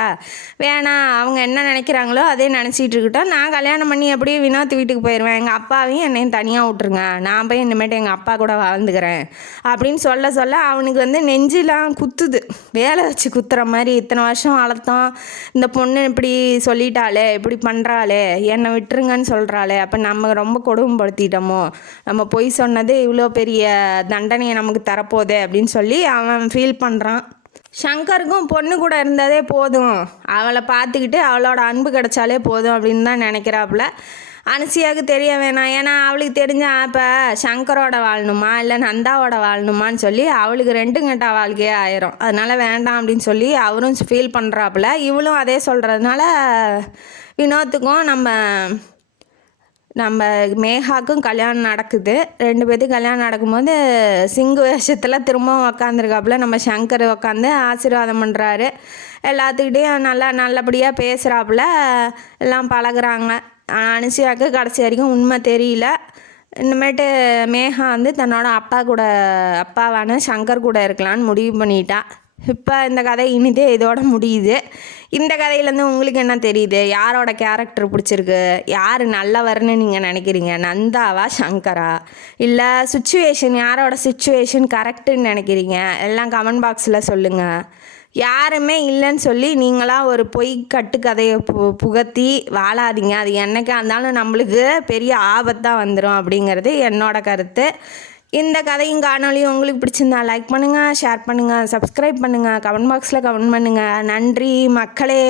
வேணாம், அவங்க என்ன நினைக்கிறாங்களோ அதே நினச்சிட்டு இருக்கட்டும், நான் கல்யாணம் பண்ணி எப்படியும் வினோத் வீட்டுக்கு போயிடுவேன், எங்கள் அப்பாவையும் என்னையும் தனியாக விட்டுருங்க, நான் போய் இனிமேட்டு எங்கள் அப்பா கூட வாழ்ந்துக்கிறேன் அப்படின்னு சொல்ல சொல்ல அவனுக்கு வந்து நெஞ்செலாம் குத்துது, வேலை வச்சு குத்துற மாதிரி. இத்தனை வருஷம் வளர்த்தோம், இந்த பொண்ணு இப்படி சொல்லிட்டாளே, இப்படி பண்ணுறாளே, என்னை விட்டுருங்கன்னு சொல்கிறாளே, அப்போ நம்ம ரொம்ப கொடுமைப்படுத்திட்டோமோ, நம்ம பொய் சொன்னது இவ்வளோ பெரிய தண்டனையை நமக்கு தரப்போதே அப்படின்னு சொல்லி அவன் ஃபீல் பண்ணுறான். ஷங்கருக்கும் பொண்ணு கூட இருந்ததே போதும், அவளை பார்த்துக்கிட்டு அவளோட அன்பு கிடைச்சாலே போதும் அப்படின்னு தான் நினைக்கிறாப்புல. அனுசியாவுக்கு தெரிய வேணாம், ஏன்னா அவளுக்கு தெரிஞ்சா இப்போ ஷங்கரோட வாழணுமா இல்லை நந்தாவோட வாழணுமான்னு சொல்லி அவளுக்கு ரெண்டும் கெட்ட வாழ்க்கையே ஆயிரும். அதனால் வேண்டாம் அப்படின்னு சொல்லி அவரும் ஃபீல் பண்ணுறாப்புல. இவளும் அதே சொல்கிறதுனால வினோத்துக்கும் நம்ம மேகாவுக்கும் கல்யாணம் நடக்குது. 2 பேர்த்துக்கும் கல்யாணம் நடக்கும்போது சிங்கு வேஷத்தில் திரும்பவும் உக்காந்துருக்காப்புல. நம்ம ஷங்கர் உக்காந்து ஆசீர்வாதம் பண்ணுறாரு. எல்லாத்துக்கிட்டேயும் நல்லபடியாக பேசுகிறாப்புல, எல்லாம் பழகுறாங்க. அனுசியாவுக்கு கடைசி வரைக்கும் உண்மை தெரியல. இனிமேட்டு மேகா வந்து தன்னோட அப்பாவான ஷங்கர் கூட இருக்கலான்னு முடிவு பண்ணிட்டா. இப்போ இந்த கதை இனிதே இதோட முடியுது. இந்த கதையிலேருந்து உங்களுக்கு என்ன தெரியுது? யாரோட கேரக்டர் பிடிச்சிருக்கு? யார் நல்லவர்னு நீங்கள் நினைக்கிறீங்க? நந்தாவா ஷங்கரா? இல்லை யாரோட சுச்சுவேஷன் கரெக்டுன்னு நினைக்கிறீங்க? எல்லாம் கமெண்ட் பாக்ஸில் சொல்லுங்கள். யாருமே இல்லைன்னு சொல்லி நீங்களாம் ஒரு பொய் கட்டுக்கதையை புகத்தி வாழாதீங்க. அது என்னைக்கா இருந்தாலும் நம்மளுக்கு பெரிய ஆபத்தாக வந்துடும் அப்படிங்கிறது என்னோட கருத்து. இந்த கதையும் காணொலியும் உங்களுக்கு பிடிச்சிருந்தா லைக் பண்ணுங்கள், ஷேர் பண்ணுங்கள், சப்ஸ்கிரைப் பண்ணுங்கள், கமெண்ட் பாக்ஸில் கமெண்ட் பண்ணுங்கள். நன்றி மக்களே.